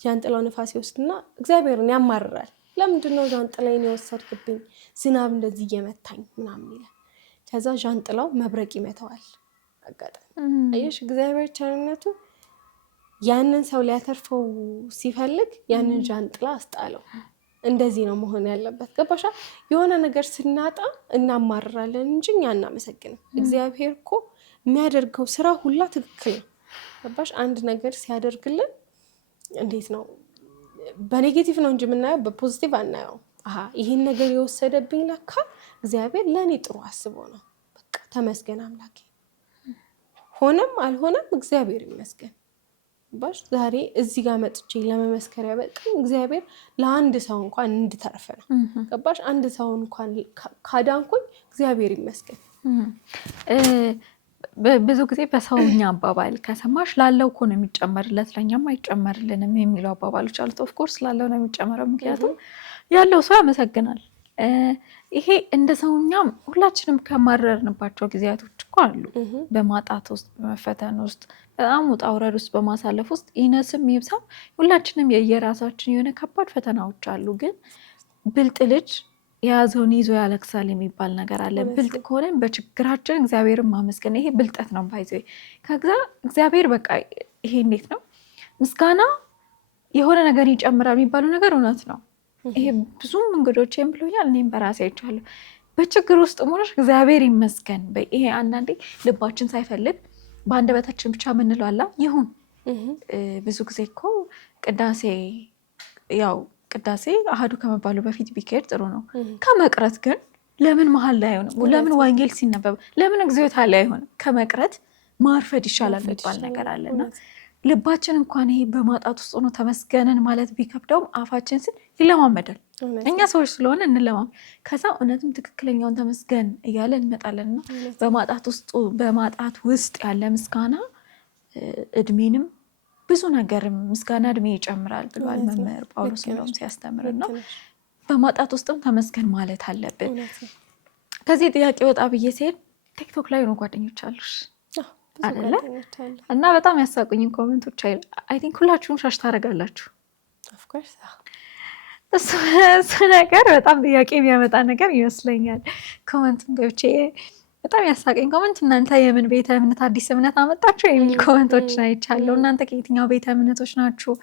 ዣንጥላው ንፋስ ይወስድና እግዚአብሔርን ያማርራል። ለምንድነው ዣንጥላዬን የወሰድክብኝ? ዝናብ እንደዚህ እየመታኝ ምናምን ይላል። ከዛ ዣንጥላው መብረቅ ይመታዋል። አጋጣሚ አየሽ እግዚአብሔር ቸርነቱ ያንን ሰው ሊያተርፈው ሲፈልግ ያንን ዣንጥላ አስጣለው። እንደዚህ ነው መሆን ያለበት። ገባሻ? የሆነ ነገር ስናጣ እናማርራለን እንጂ እኛ እናመሰግንም። እግዚአብሔር እኮ የሚያደርገው ስራ ሁላ ትክክል ነው። ገባሽ? አንድ ነገር ሲያደርግልን እንዴት ነው በኔጌቲቭ ነው እንጂ የምናየው በፖዚቲቭ አናየው። ይህን ነገር የወሰደብኝ ለካ እግዚአብሔር ለእኔ ጥሩ አስቦ ነው። በቃ ተመስገን አምላኬ። ሆነም አልሆነም እግዚአብሔር ይመስገን። ባሽ ዛሬ እዚህ ጋር መጥቼ ለመመስከር ያበቃኝ እግዚአብሔር ለአንድ ሰው እንኳን እንድተርፍ ነው። ገባሽ? አንድ ሰው እንኳን ካዳንኩኝ እግዚአብሔር ይመስገን። ብዙ ጊዜ በሰውኛ አባባል ከሰማሽ ላለው እኮ ነው የሚጨመርለት ለእኛም አይጨመርልንም የሚሉ አባባሎች አሉት። ኦፍኮርስ ላለው ነው የሚጨመረው፣ ምክንያቱም ያለው ሰው ያመሰግናል። ይሄ እንደ ሰውኛም ሁላችንም ከማረርንባቸው ጊዜያቶች እኮ አሉ። በማጣት ውስጥ፣ በመፈተን ውስጥ፣ በጣም ውጣ ውረድ ውስጥ በማሳለፍ ውስጥ ይነስም ይብሳም ሁላችንም የየራሳችን የሆነ ከባድ ፈተናዎች አሉ። ግን ብልጥ ልጅ የያዘውን ይዞ ያለቅሳል የሚባል ነገር አለ። ብልጥ ከሆነን በችግራችን እግዚአብሔርን ማመስገን ይሄ ብልጠት ነው። ባይዘ ከዛ እግዚአብሔር በቃ ይሄ እንዴት ነው ምስጋና የሆነ ነገር ይጨምራል የሚባለው ነገር እውነት ነው። ይሄ ብዙ መንገዶችም ብሎኛል፣ እኔም በራሴ አይቻለሁ። በችግር ውስጥ ሆነሽ እግዚአብሔር ይመስገን። ይሄ አንዳንዴ ልባችን ሳይፈልግ በአንደበታችን ብቻ የምንለው አላ ይሁን። ብዙ ጊዜ እኮ ቅዳሴ አሃዱ ከመባሉ በፊት ቢካሄድ ጥሩ ነው። ከመቅረት ግን ለምን መሀል ላይ አይሆንም? ለምን ወንጌል ሲነበብ ለምን እግዚኦታ ላይ አይሆንም? ከመቅረት ማርፈድ ይሻላል የሚባል ነገር አለና ልባችን እንኳን ይሄ በማጣት ውስጥ ሆኖ ተመስገንን ማለት ቢከብደውም አፋችን ስል ይለማመዳል። እኛ ሰዎች ስለሆነ እንለማም። ከዛ እውነትም ትክክለኛውን ተመስገን እያለ እንመጣለንና በማጣት ውስጥ ያለ ምስጋና እድሜንም ብዙ ነገርም ምስጋና እድሜ ይጨምራል ብሏል መምህር ጳውሎስ እንደውም ሲያስተምርና በማጣት ውስጥም ተመስገን ማለት አለብን። ከዚህ ጥያቄ ወጣ ብዬ ሲሄድ ቲክቶክ ላይ ነው ጓደኞች አሉሽ አይደለ? እና በጣም ያሳቁኝ ኮሜንቶች አይ ቲንክ ሁላችሁም ሻሽ ታደርጋላችሁ። እሱ ነገር በጣም ጥያቄ የሚያመጣ ነገር ይመስለኛል። ኮሜንቱን ገብቼ በጣም ያሳቀኝ ኮሜንት እናንተ የምን ቤተ እምነት አዲስ እምነት አመጣችሁ የሚል ኮሜንቶችን አይቻለሁ። እናንተ ከየትኛው ቤተ እምነቶች ናችሁ?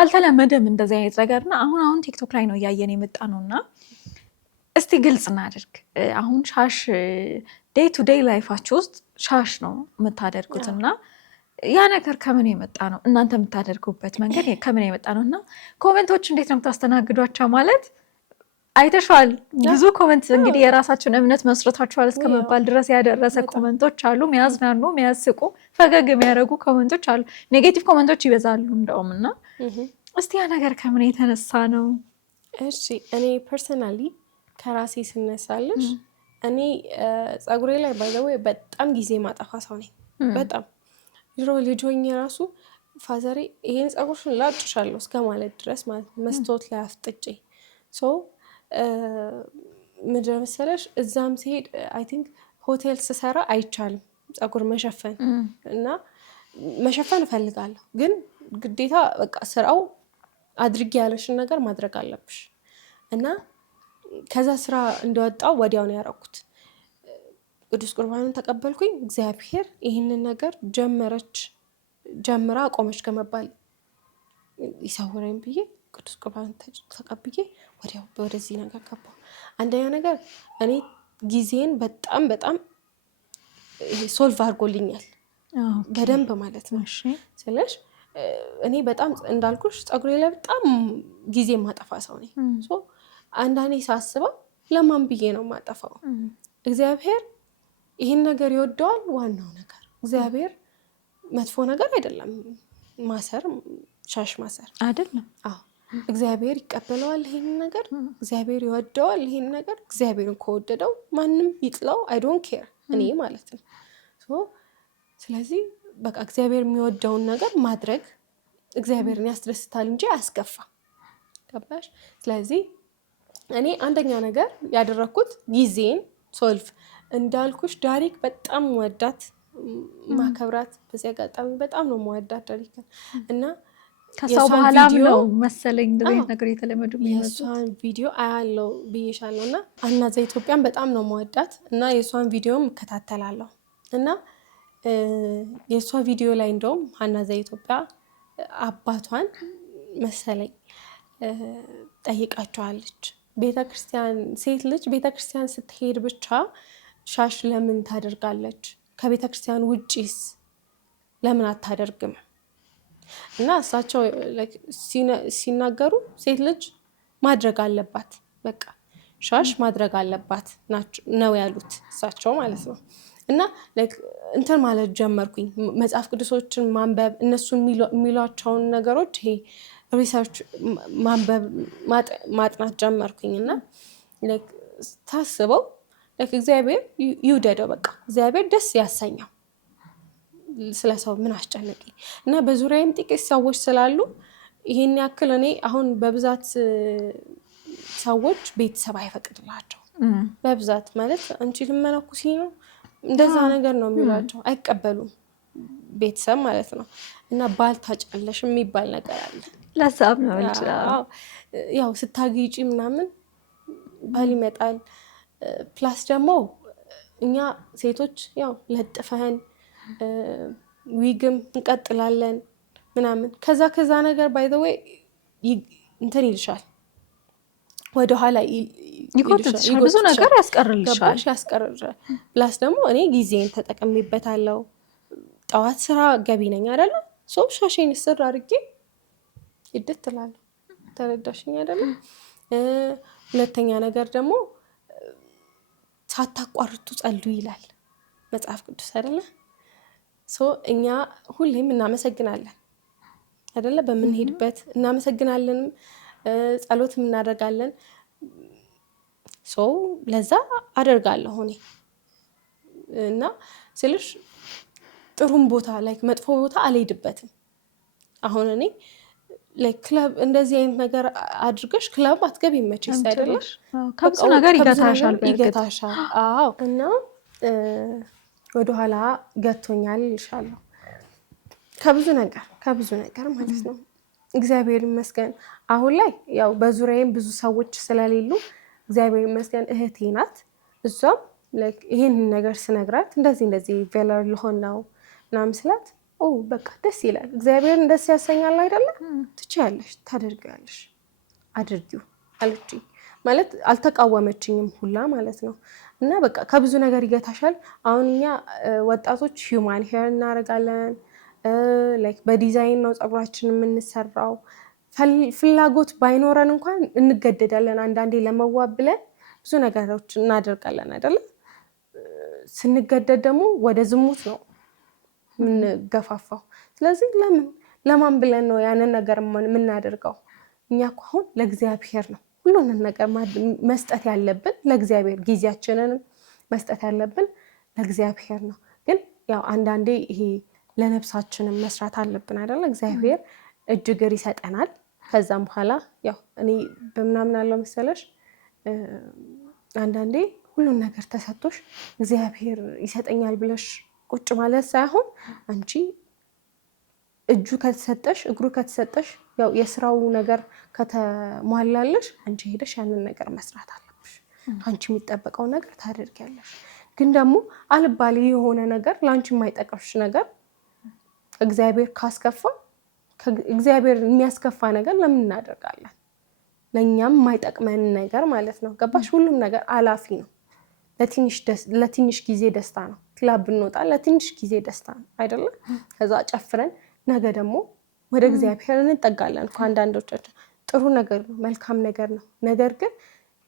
አልተለመደም እንደዚህ አይነት ነገርና አሁን ቲክቶክ ላይ ነው እያየን የመጣ ነውና እስቲ ግልጽ እናድርግ። አሁን ሻሽ ዴይ ቱ ዴይ ላይፋችሁ ውስጥ ሻሽ ነው የምታደርጉትና ያ ነገር ከምን የመጣ ነው? እናንተ የምታደርጉበት መንገድ ከምን የመጣ ነው? እና ኮሜንቶች እንዴት ነው የምታስተናግዷቸው? ማለት አይተሽዋል። ብዙ ኮሜንት እንግዲህ የራሳቸውን እምነት መስረታችኋል እስከ መባል ድረስ ያደረሰ ኮሜንቶች አሉ። የሚያዝናኑ፣ የሚያስቁ፣ ፈገግ የሚያደርጉ ኮሜንቶች አሉ። ኔጌቲቭ ኮሜንቶች ይበዛሉ እንደውም። እና እስቲ ያ ነገር ከምን የተነሳ ነው? እሺ እኔ ፐርሰናሊ ከራሴ ስነሳለሽ እኔ ፀጉሬ ላይ ባይዘው በጣም ጊዜ ማጠፋ ሰው ነኝ። በጣም ድሮ ልጅ ሆኜ ራሱ ፋዘሬ ይሄን ፀጉርሽን ላጭሻለሁ እስከ ማለት ድረስ ማለት መስታወት ላይ አፍጥጬ ምድረ መሰለሽ እዛም ሲሄድ አይ ቲንክ ሆቴል ስሰራ አይቻልም ፀጉር መሸፈን እና መሸፈን እፈልጋለሁ፣ ግን ግዴታ በቃ ስራው አድርጌ ያለሽን ነገር ማድረግ አለብሽ እና ከዛ ስራ እንደወጣው ወዲያው ነው ያደረኩት። ቅዱስ ቁርባንን ተቀበልኩኝ። እግዚአብሔር ይህንን ነገር ጀምራ አቆመች ከመባል ይሰውረኝ ብዬ ቅዱስ ቁርባንን ተቀብዬ ወዲያው ወደዚህ ነገር ገባሁ። አንደኛ ነገር እኔ ጊዜን በጣም ሶልቭ አድርጎልኛል በደንብ ማለት ነው። ስለሽ እኔ በጣም እንዳልኩሽ ፀጉሬ ላይ በጣም ጊዜ ማጠፋ ሰው ነኝ። አንዳንዴ ሳስበው ለማን ብዬ ነው ማጠፋው? እግዚአብሔር ይህን ነገር ይወደዋል። ዋናው ነገር እግዚአብሔር መጥፎ ነገር አይደለም ማሰር፣ ሻሽ ማሰር አይደለም። አዎ እግዚአብሔር ይቀበለዋል ይሄን ነገር፣ እግዚአብሔር ይወደዋል ይሄን ነገር። እግዚአብሔርን ከወደደው ማንም ይጥላው አይ ዶንት ኬር እኔ ማለት ነው። ስለዚህ በቃ እግዚአብሔር የሚወደውን ነገር ማድረግ እግዚአብሔርን ያስደስታል እንጂ አያስከፋም። ገባሽ? ስለዚህ እኔ አንደኛ ነገር ያደረኩት ጊዜን ሶልቭ እንዳልኩሽ ዳሪክ በጣም ወዳት ማከብራት፣ በዚህ አጋጣሚ በጣም ነው መወዳት ዳሪክን እና ከሰው በኋላም ነው መሰለኝ እንደዚህ ነገር የተለመዱ የሷን ቪዲዮ አያለው ብዬሻለሁ እና አና ዘኢትዮጵያን በጣም ነው መወዳት እና የሷን ቪዲዮም እከታተላለሁ እና የሷ ቪዲዮ ላይ እንደውም አና ዘኢትዮጵያ አባቷን መሰለኝ ጠይቃቸዋለች። ቤተክርስቲያን ሴት ልጅ ቤተክርስቲያን ስትሄድ ብቻ ሻሽ ለምን ታደርጋለች? ከቤተክርስቲያን ውጪስ ለምን አታደርግም? እና እሳቸው ሲናገሩ ሴት ልጅ ማድረግ አለባት፣ በቃ ሻሽ ማድረግ አለባት ነው ያሉት እሳቸው ማለት ነው። እና እንትን ማለት ጀመርኩኝ። መጽሐፍ ቅዱሶችን ማንበብ እነሱን የሚሏቸውን ነገሮች ይሄ ሪሰርች ማንበብ ማጥናት ጀመርኩኝ እና ታስበው እግዚአብሔር ይውደደው በቃ እግዚአብሔር ደስ ያሰኘው ስለ ሰው ምን አስጨነቀኝ እና በዙሪያዬም ጥቂት ሰዎች ስላሉ ይሄን ያክል እኔ አሁን በብዛት ሰዎች ቤተሰብ አይፈቅድላቸው በብዛት ማለት አንቺ ልመነኩሲ ነው እንደዛ ነገር ነው የሚሏቸው አይቀበሉም ቤተሰብ ማለት ነው እና ባል ታጫለሽ የሚባል ነገር አለ ለሳብ ነው እንችላል ያው ስታጊጪ ምናምን ባል ይመጣል ፕላስ ደግሞ እኛ ሴቶች ያው ለጥፈን ዊግም እንቀጥላለን ምናምን ከዛ ነገር ባይ ዘ ዌይ እንትን ይልሻል ወደ ኋላ ይጎትትሻል ብዙ ነገር ያስቀርልሻል ፕላስ ደግሞ እኔ ጊዜን ተጠቅሜበታለሁ ጠዋት ስራ ገቢ ነኝ አይደለ ሶ ሻሽን ስር አድርጌ ይደትላለሁ ተረዳሽኝ አይደለ ሁለተኛ ነገር ደግሞ ሳታቋርጡ ጸልዩ ይላል መጽሐፍ ቅዱስ አይደለ ሶ እኛ ሁሌም እናመሰግናለን አይደለ በመንሄድበት እናመሰግናለን ጸሎት እናደርጋለን ሶ ለዛ አደርጋለሁ እኔ እና ስለሽ ጥሩም ቦታ ላይክ መጥፎ ቦታ አልሄድበትም አሁን እኔ ላይክ ክለብ እንደዚህ አይነት ነገር አድርገሽ ክለብ አትገቢም መቼስ አይደለ ከብዙ ነገር ይገታሻል አዎ እና ወደ ኋላ ገቶኛል ይልሻለሁ ከብዙ ነገር ማለት ነው እግዚአብሔር ይመስገን አሁን ላይ ያው በዙሪያዬም ብዙ ሰዎች ስለሌሉ እግዚአብሔር ይመስገን እህቴ ናት እሷም ላይክ ይሄን ነገር ስነግራት እንደዚህ ቬለር ልሆን ነው ምናምን ስላት ኦ በቃ ደስ ይላል እግዚአብሔርን ደስ ያሰኛል አይደለ ትችያለሽ ታደርጊያለሽ አድርጊው አለችኝ ማለት አልተቃወመችኝም ሁላ ማለት ነው እና በቃ ከብዙ ነገር ይገታሻል አሁን እኛ ወጣቶች ሂውማን ሄር እናደርጋለን ላይክ በዲዛይን ነው ጸጉራችን የምንሰራው ፍላጎት ባይኖረን እንኳን እንገደዳለን አንዳንዴ ለመዋብ ብለን ብዙ ነገሮች እናደርጋለን አይደለ ስንገደድ ደግሞ ወደ ዝሙት ነው የምንገፋፋው ስለዚህ ለማን ብለን ነው ያንን ነገር የምናደርገው እኛ እኮ አሁን ለእግዚአብሔር ነው ሁሉንም ነገር መስጠት ያለብን ለእግዚአብሔር ጊዜያችንን መስጠት ያለብን ለእግዚአብሔር ነው ግን ያው አንዳንዴ ይሄ ለነፍሳችንም መስራት አለብን አይደለ እግዚአብሔር እጅግር ይሰጠናል ከዛም በኋላ ያው እኔ በምናምን አለው መሰለሽ አንዳንዴ ሁሉን ነገር ተሰጥቶሽ እግዚአብሔር ይሰጠኛል ብለሽ ቁጭ ማለት ሳይሆን አንቺ እጁ ከተሰጠሽ እግሩ ከተሰጠሽ ያው የስራው ነገር ከተሟላለሽ አንቺ ሄደሽ ያንን ነገር መስራት አለብሽ አንቺ የሚጠበቀው ነገር ታደርጊያለሽ ግን ደግሞ አልባሌ የሆነ ነገር ላንቺ የማይጠቅምሽ ነገር እግዚአብሔር ካስከፋ እግዚአብሔር የሚያስከፋ ነገር ለምን እናደርጋለን ለኛም የማይጠቅመን ነገር ማለት ነው ገባሽ ሁሉም ነገር አላፊ ነው ለትንሽ ጊዜ ደስታ ነው ክለብ ብንወጣ ለትንሽ ጊዜ ደስታ ነው አይደለ ከዛ ጨፍረን ነገ ደግሞ ወደ እግዚአብሔር እንጠጋለን ከአንዳንዶቻችን ጥሩ ነገር ነው መልካም ነገር ነው ነገር ግን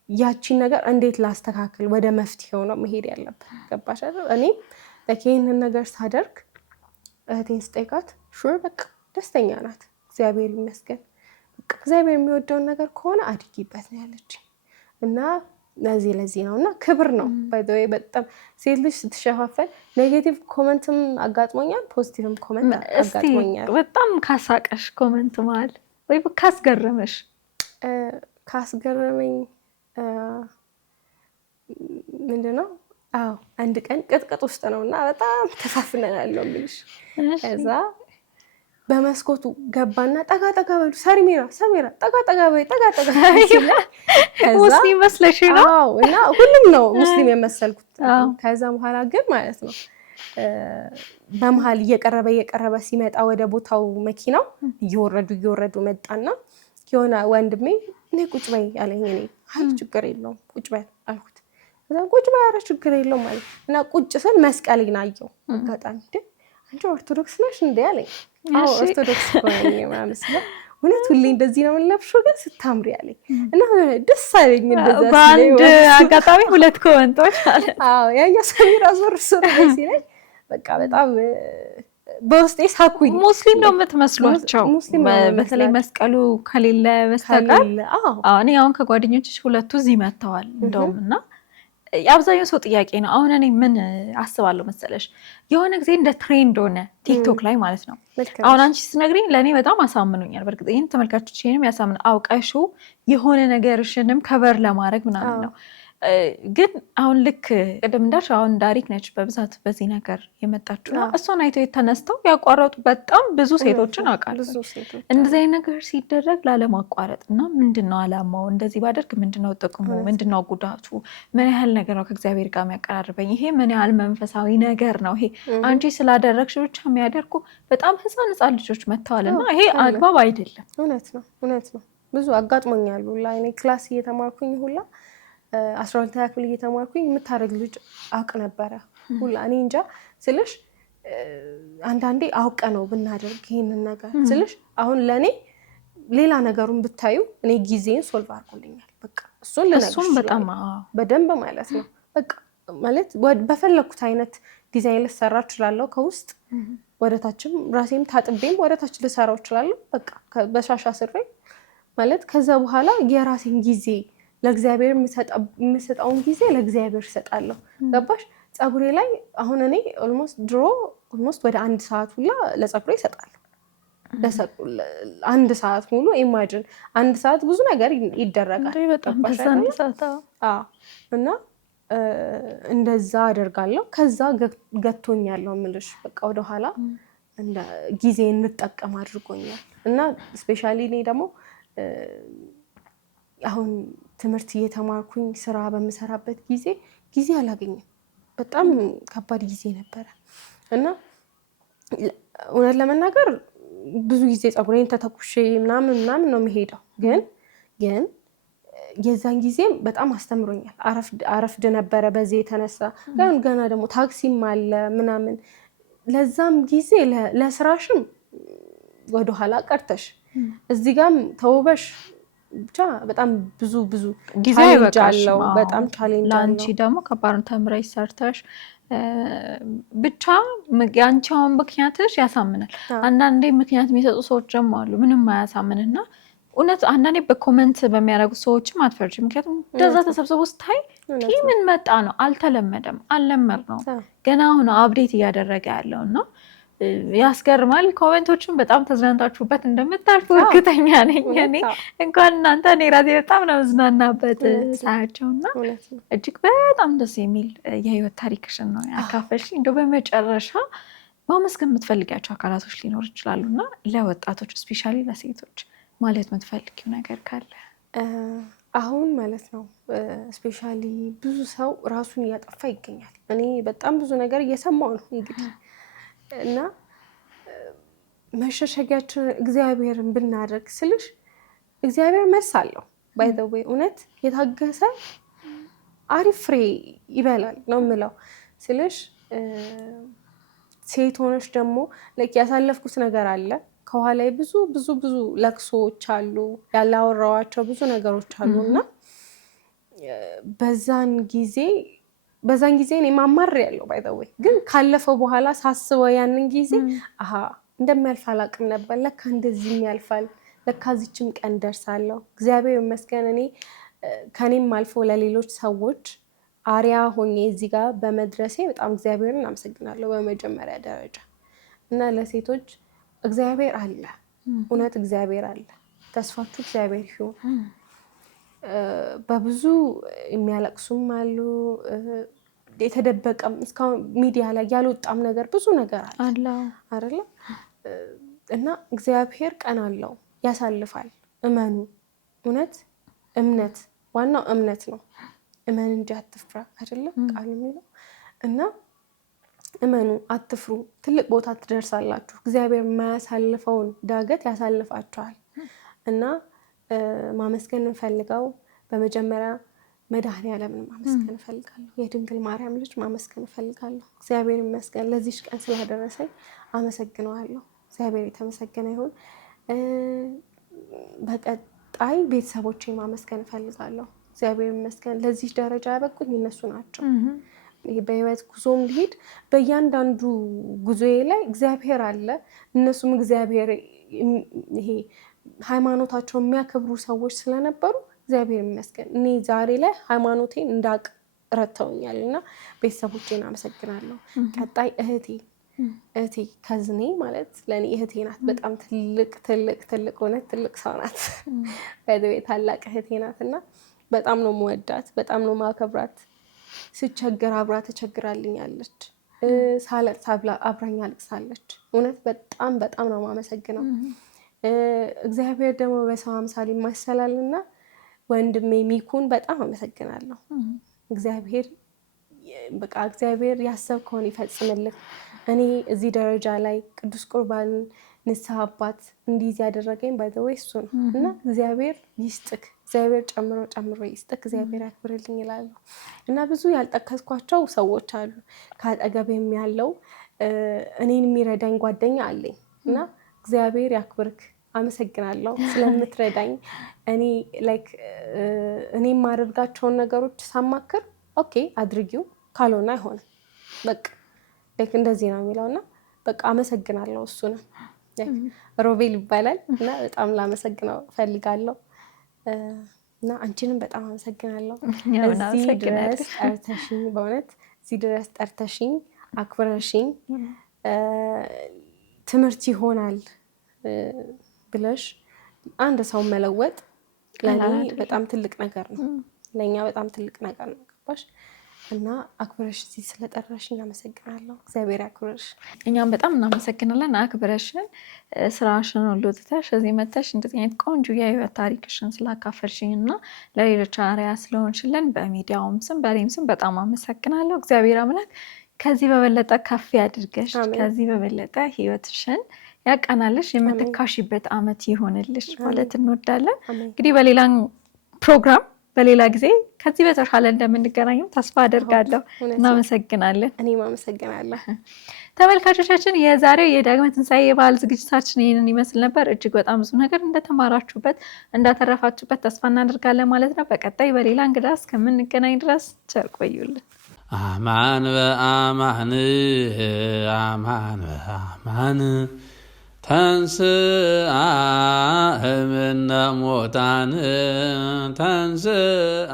ያቺን ነገር እንዴት ላስተካክል ወደ መፍትሄው ነው መሄድ ያለብን ገባሽ አይደል እኔ ለከይንን ነገር ሳደርግ እህቴን ስጠይቃት ሹር በቃ ደስተኛ ናት እግዚአብሔር ይመስገን በቃ እግዚአብሔር የሚወደውን ነገር ከሆነ አድጊበት ነው ያለችኝ እና ለዚህ ነውና ክብር ነው ባይ ዘ ዌይ በጣም ሴት ልጅ ስትሸፋፈን ኔጌቲቭ ኮሜንትም አጋጥሞኛል ፖዚቲቭም ኮሜንት አጋጥሞኛል በጣም ካሳቀሽ ኮሜንት ማለት ወይ ካስገረመሽ ካስገረመኝ ምንድነው አዎ አንድ ቀን ቅጥቅጥ ውስጥ ነውና በጣም ተፋፍነናል ነው የሚልሽ ከዛ በመስኮቱ ገባና ጠጋ በሉ ሰሚራ ጠጋ በይ ሙስሊም መስለሽ ነው አዎ እና ሁሉም ነው ሙስሊም የመሰልኩት ከዛ በኋላ ግን ማለት ነው በመሃል እየቀረበ ሲመጣ ወደ ቦታው መኪናው እየወረዱ መጣና የሆነ ወንድሜ እኔ ቁጭ በይ አለኝ እኔ አይ ችግር የለውም ቁጭ በይ አልኩት ከዛ ቁጭ በይ ኧረ ችግር የለውም ማለት እና ቁጭ ስል መስቀሌን አየሁ አጋጣሚ አንቺ ኦርቶዶክስ ነሽ እንዴ አለኝ አዎ ኦርቶዶክስ ነኝ ማለት ነው እውነት ሁሌ እንደዚህ ነው የምለብሽው ግን ስታምሪ አለኝ እና ደስ አለኝ እንደዛ በአንድ አጋጣሚ ሁለት ኮሜንቶች አለ አዎ ያኛ ሰሚራ ዞር ሲለኝ በቃ በጣም በውስጤ ሳኩኝ። ሙስሊም ነው የምትመስሏቸው በተለይ መስቀሉ ከሌለ በስተቀር። እኔ አሁን ከጓደኞችሽ ሁለቱ እዚህ መጥተዋል እንደውም እና የአብዛኛው ሰው ጥያቄ ነው። አሁን እኔ ምን አስባለሁ መሰለሽ የሆነ ጊዜ እንደ ትሬንድ ሆነ ቲክቶክ ላይ ማለት ነው። አሁን አንቺ ስትነግሪኝ ለእኔ በጣም አሳምኖኛል። በእርግጥ ይህን ተመልካቾችንም ያሳምን አውቀሽው የሆነ ነገርሽንም ከበር ለማድረግ ምናምን ነው። ግን አሁን ልክ ቅድም እንዳልሽ አሁን ዳሪክ ነች በብዛት በዚህ ነገር የመጣችው እሷን አይተው የተነስተው ያቋረጡ በጣም ብዙ ሴቶችን አውቃለሁ። እንደዚህ አይነት ነገር ሲደረግ ላለማቋረጥ እና ምንድነው አላማው? እንደዚህ ባደርግ ምንድነው ጥቅሙ? ምንድነው ጉዳቱ? ምን ያህል ነገር ነው ከእግዚአብሔር ጋር የሚያቀራርበኝ? ይሄ ምን ያህል መንፈሳዊ ነገር ነው? ይሄ አንቺ ስላደረግሽ ብቻ የሚያደርጉ በጣም ህፃን ልጆች መጥተዋል እና ይሄ አግባብ አይደለም። እውነት ነው። ብዙ አጋጥሞኛል ሁላ እኔ ክላስ እየተማርኩኝ ሁላ 12ኛ ክፍል እየተማርኩኝ የምታደርግ ልጅ አውቅ ነበረ ሁላ። እኔ እንጃ ስልሽ አንዳንዴ አውቀ ነው ብናደርግ ይሄንን ነገር ስልሽ አሁን ለእኔ ሌላ ነገሩን ብታዩ እኔ ጊዜን ሶልቭ አድርጎልኛል። በቃ እሱን በጣም በደንብ ማለት ነው። በቃ ማለት በፈለኩት አይነት ዲዛይን ልሰራ እችላለሁ። ከውስጥ ወደታችም ራሴም ታጥቤም ወደታች ልሰራው እችላለሁ። በቃ በሻሻ ስሬ ማለት ከዛ በኋላ የራሴን ጊዜ ለእግዚአብሔር የምሰጠውን ጊዜ ለእግዚአብሔር እሰጣለሁ። ገባሽ? ፀጉሬ ላይ አሁን እኔ ኦልሞስት ወደ 1 ሰዓት ሁላ ለፀጉሬ እሰጣለሁ። 1 ሰዓት ሙሉ ኢማጂን 1 ሰዓት ብዙ ነገር ይደረጋል። እና እንደዛ አደርጋለሁ። ከዛ ገቶኛለሁ የምልሽ በቃ ወደኋላ ጊዜ እንጠቀም አድርጎኛል። እና ስፔሻሊ እኔ ደግሞ አሁን ትምህርት እየተማርኩኝ ስራ በምሰራበት ጊዜ አላገኘም። በጣም ከባድ ጊዜ ነበረ እና እውነት ለመናገር ብዙ ጊዜ ፀጉሬን ተተኩሼ ምናምን ነው የሚሄደው። ግን የዛን ጊዜም በጣም አስተምሮኛል። አረፍድ ነበረ በዚህ የተነሳ ገና ደግሞ ታክሲም አለ ምናምን። ለዛም ጊዜ ለስራሽም ወደኋላ ቀርተሽ እዚህ ጋም ተውበሽ ብቻ በጣም ብዙ ጊዜ አይበቃሽም። በጣም ቻሌንጅ ለአንቺ ደግሞ ከባድ ተምረሽ ሰርተሽ ብቻ ያንቺውን ምክንያትሽ ያሳምናል። አንዳንዴ ምክንያት የሚሰጡ ሰዎች ደግሞ አሉ ምንም አያሳምንና እውነት አንዳንዴ በኮመንት በሚያደርጉ ሰዎችም አትፈርጂ። ምክንያቱም እንደዛ ተሰብስቦ ስታይ ምን መጣ ነው አልተለመደም፣ አልለመድ ነው ገና አሁን አፕዴት እያደረገ ያለውና ያስገርማል። ኮሜንቶችን በጣም ተዝናንታችሁበት እንደምታልፉ እርግጠኛ ነኝ። እኔ እንኳን እናንተ እኔ ራሴ በጣም ነው ዝናናበት ሳያቸውና እጅግ በጣም ደስ የሚል የህይወት ታሪክሽን ነው ያካፈልሽኝ። እንደው በመጨረሻ ማመስገን የምትፈልጊያቸው አካላቶች ሊኖር ይችላሉና ለወጣቶች ስፔሻሊ ለሴቶች ማለት የምትፈልጊው ነገር ካለ? አሁን ማለት ነው ስፔሻሊ ብዙ ሰው ራሱን እያጠፋ ይገኛል። እኔ በጣም ብዙ ነገር እየሰማሁ ነው እንግዲህ እና መሸሸጊያችን እግዚአብሔርን ብናደርግ ስልሽ እግዚአብሔር መልስ አለው። ባይ ዘ ዌይ እውነት የታገሰ አሪፍ ፍሬ ይበላል ነው የምለው ስልሽ ሴት ሆነሽ ደግሞ ያሳለፍኩት ነገር አለ ከኋላ ብዙ ለቅሶዎች አሉ፣ ያላወራኋቸው ብዙ ነገሮች አሉ እና በዛን ጊዜ እኔ ማማር ያለው ባይ ዘ ዌይ ግን ካለፈው በኋላ ሳስበው ያንን ጊዜ እንደሚያልፍ አላውቅም ነበር። ለካ እንደዚህም ያልፋል፣ ለካ እዚችም ቀን ደርሳለሁ። እግዚአብሔር ይመስገን እኔ ከኔም አልፎ ለሌሎች ሰዎች አሪያ ሆኜ እዚህ ጋር በመድረሴ በጣም እግዚአብሔርን አመሰግናለሁ በመጀመሪያ ደረጃ። እና ለሴቶች እግዚአብሔር አለ፣ እውነት እግዚአብሔር አለ። ተስፋችሁ እግዚአብሔር ይሁን። በብዙ የሚያለቅሱም አሉ፣ የተደበቀም እስካሁን ሚዲያ ላይ ያልወጣም ነገር ብዙ ነገር አለ አይደለ? እና እግዚአብሔር ቀን አለው፣ ያሳልፋል። እመኑ። እውነት እምነት ዋናው እምነት ነው። እመን እንጂ አትፍራ አይደለ ቃል የሚለው እና እመኑ፣ አትፍሩ፣ ትልቅ ቦታ ትደርሳላችሁ። እግዚአብሔር የማያሳልፈውን ዳገት ያሳልፋችኋል። እና ማመስገን እንፈልገው በመጀመሪያ መድኃኔዓለምን ማመስገን እፈልጋለሁ። የድንግል ማርያም ልጅ ማመስገን እፈልጋለሁ። እግዚአብሔር ይመስገን ለዚች ቀን ስላደረሰኝ አመሰግነዋለሁ። እግዚአብሔር የተመሰገነ ይሁን። በቀጣይ ቤተሰቦቼ ማመስገን እፈልጋለሁ። እግዚአብሔር ይመስገን ለዚህ ደረጃ ያበቁኝ እነሱ ናቸው። ይሄ በህይወት ጉዞም ልሄድ በእያንዳንዱ ጉዞዬ ላይ እግዚአብሔር አለ። እነሱም እግዚአብሔር ይሄ ሃይማኖታቸው የሚያከብሩ ሰዎች ስለነበሩ እግዚአብሔር ይመስገን እኔ ዛሬ ላይ ሃይማኖቴን እንዳቅ ረድተውኛል እና ቤተሰቦቼን አመሰግናለሁ። ቀጣይ እህቴ ከዝኔ ማለት ለእኔ እህቴ ናት። በጣም ትልቅ ሆነት ትልቅ ሰው ናት። በዚህ ታላቅ እህቴ ናት እና በጣም ነው የምወዳት፣ በጣም ነው ማከብራት። ስቸገር አብራ ተቸግራልኛለች፣ ሳለቅስ አብራኝ አልቅሳለች። እውነት በጣም ነው የማመሰግነው። እግዚአብሔር ደግሞ በሰው አምሳል ይማሰላልና ወንድሜ ሚኩን በጣም አመሰግናለሁ። እግዚአብሔር ያሰብከውን ይፈጽምልህ። እኔ እዚህ ደረጃ ላይ ቅዱስ ቁርባን ንስሐ አባት እንዲህ ያደረገኝ ባይዘወይ እሱ ነው እና እግዚአብሔር ይስጥክ፣ እግዚአብሔር ጨምሮ ይስጥክ፣ እግዚአብሔር ያክብርልኝ ይላሉ እና ብዙ ያልጠቀስኳቸው ሰዎች አሉ። ከአጠገቤም ያለው እኔን የሚረዳኝ ጓደኛ አለኝ እና እግዚአብሔር ያክብርክ፣ አመሰግናለሁ ስለምትረዳኝ። እኔ የማደርጋቸውን ነገሮች ሳማክር ኦኬ አድርጊው ካልሆነ አይሆንም በቃ እንደዚህ ነው የሚለውና በቃ አመሰግናለሁ። እሱ ነው ሮቤል ይባላል እና በጣም ላመሰግነው ፈልጋለሁ እና አንቺንም በጣም አመሰግናለሁ። እዚህ ድረስ ጠርተሽኝ፣ በእውነት እዚህ ድረስ ጠርተሽኝ አክብረሽኝ ትምህርት ይሆናል ብለሽ አንድ ሰው መለወጥ ለኔ በጣም ትልቅ ነገር ነው፣ ለኛ በጣም ትልቅ ነገር ነው። ገባሽ? እና አክብረሽ እዚህ ስለጠራሽኝ አመሰግናለሁ። እግዚአብሔር ያክብረሽ። እኛም በጣም እናመሰግናለን። አክብረሽን ስራሽን ሁሉ ትተሽ እዚህ መተሽ እንደዚህ አይነት ቆንጆ የህይወት ታሪክሽን ስላካፈልሽኝ እና ለሌሎች አርአያ ስለሆንሽልን በሚዲያውም ስም በእኔም ስም በጣም አመሰግናለሁ። እግዚአብሔር አምላክ ከዚህ በበለጠ ከፍ ያድርገሽ፣ ከዚህ በበለጠ ህይወትሽን ያቃናልሽ፣ የምትካሽበት አመት ይሆንልሽ ማለት እንወዳለን። እንግዲህ በሌላ ፕሮግራም በሌላ ጊዜ ከዚህ በተሻለ እንደምንገናኝም ተስፋ አደርጋለሁ። እናመሰግናለን። እኔም አመሰግናለሁ። ተመልካቾቻችን የዛሬው የዳግመ ትንሣኤ የበዓል ዝግጅታችን ይህንን ይመስል ነበር። እጅግ በጣም ብዙ ነገር እንደተማራችሁበት እንዳተረፋችሁበት ተስፋ እናደርጋለን ማለት ነው። በቀጣይ በሌላ እንግዳ እስከምንገናኝ ድረስ ቸር ቆዩልን። አማን በአማን ተንሥአ እምነ ሙታን ተንሥአ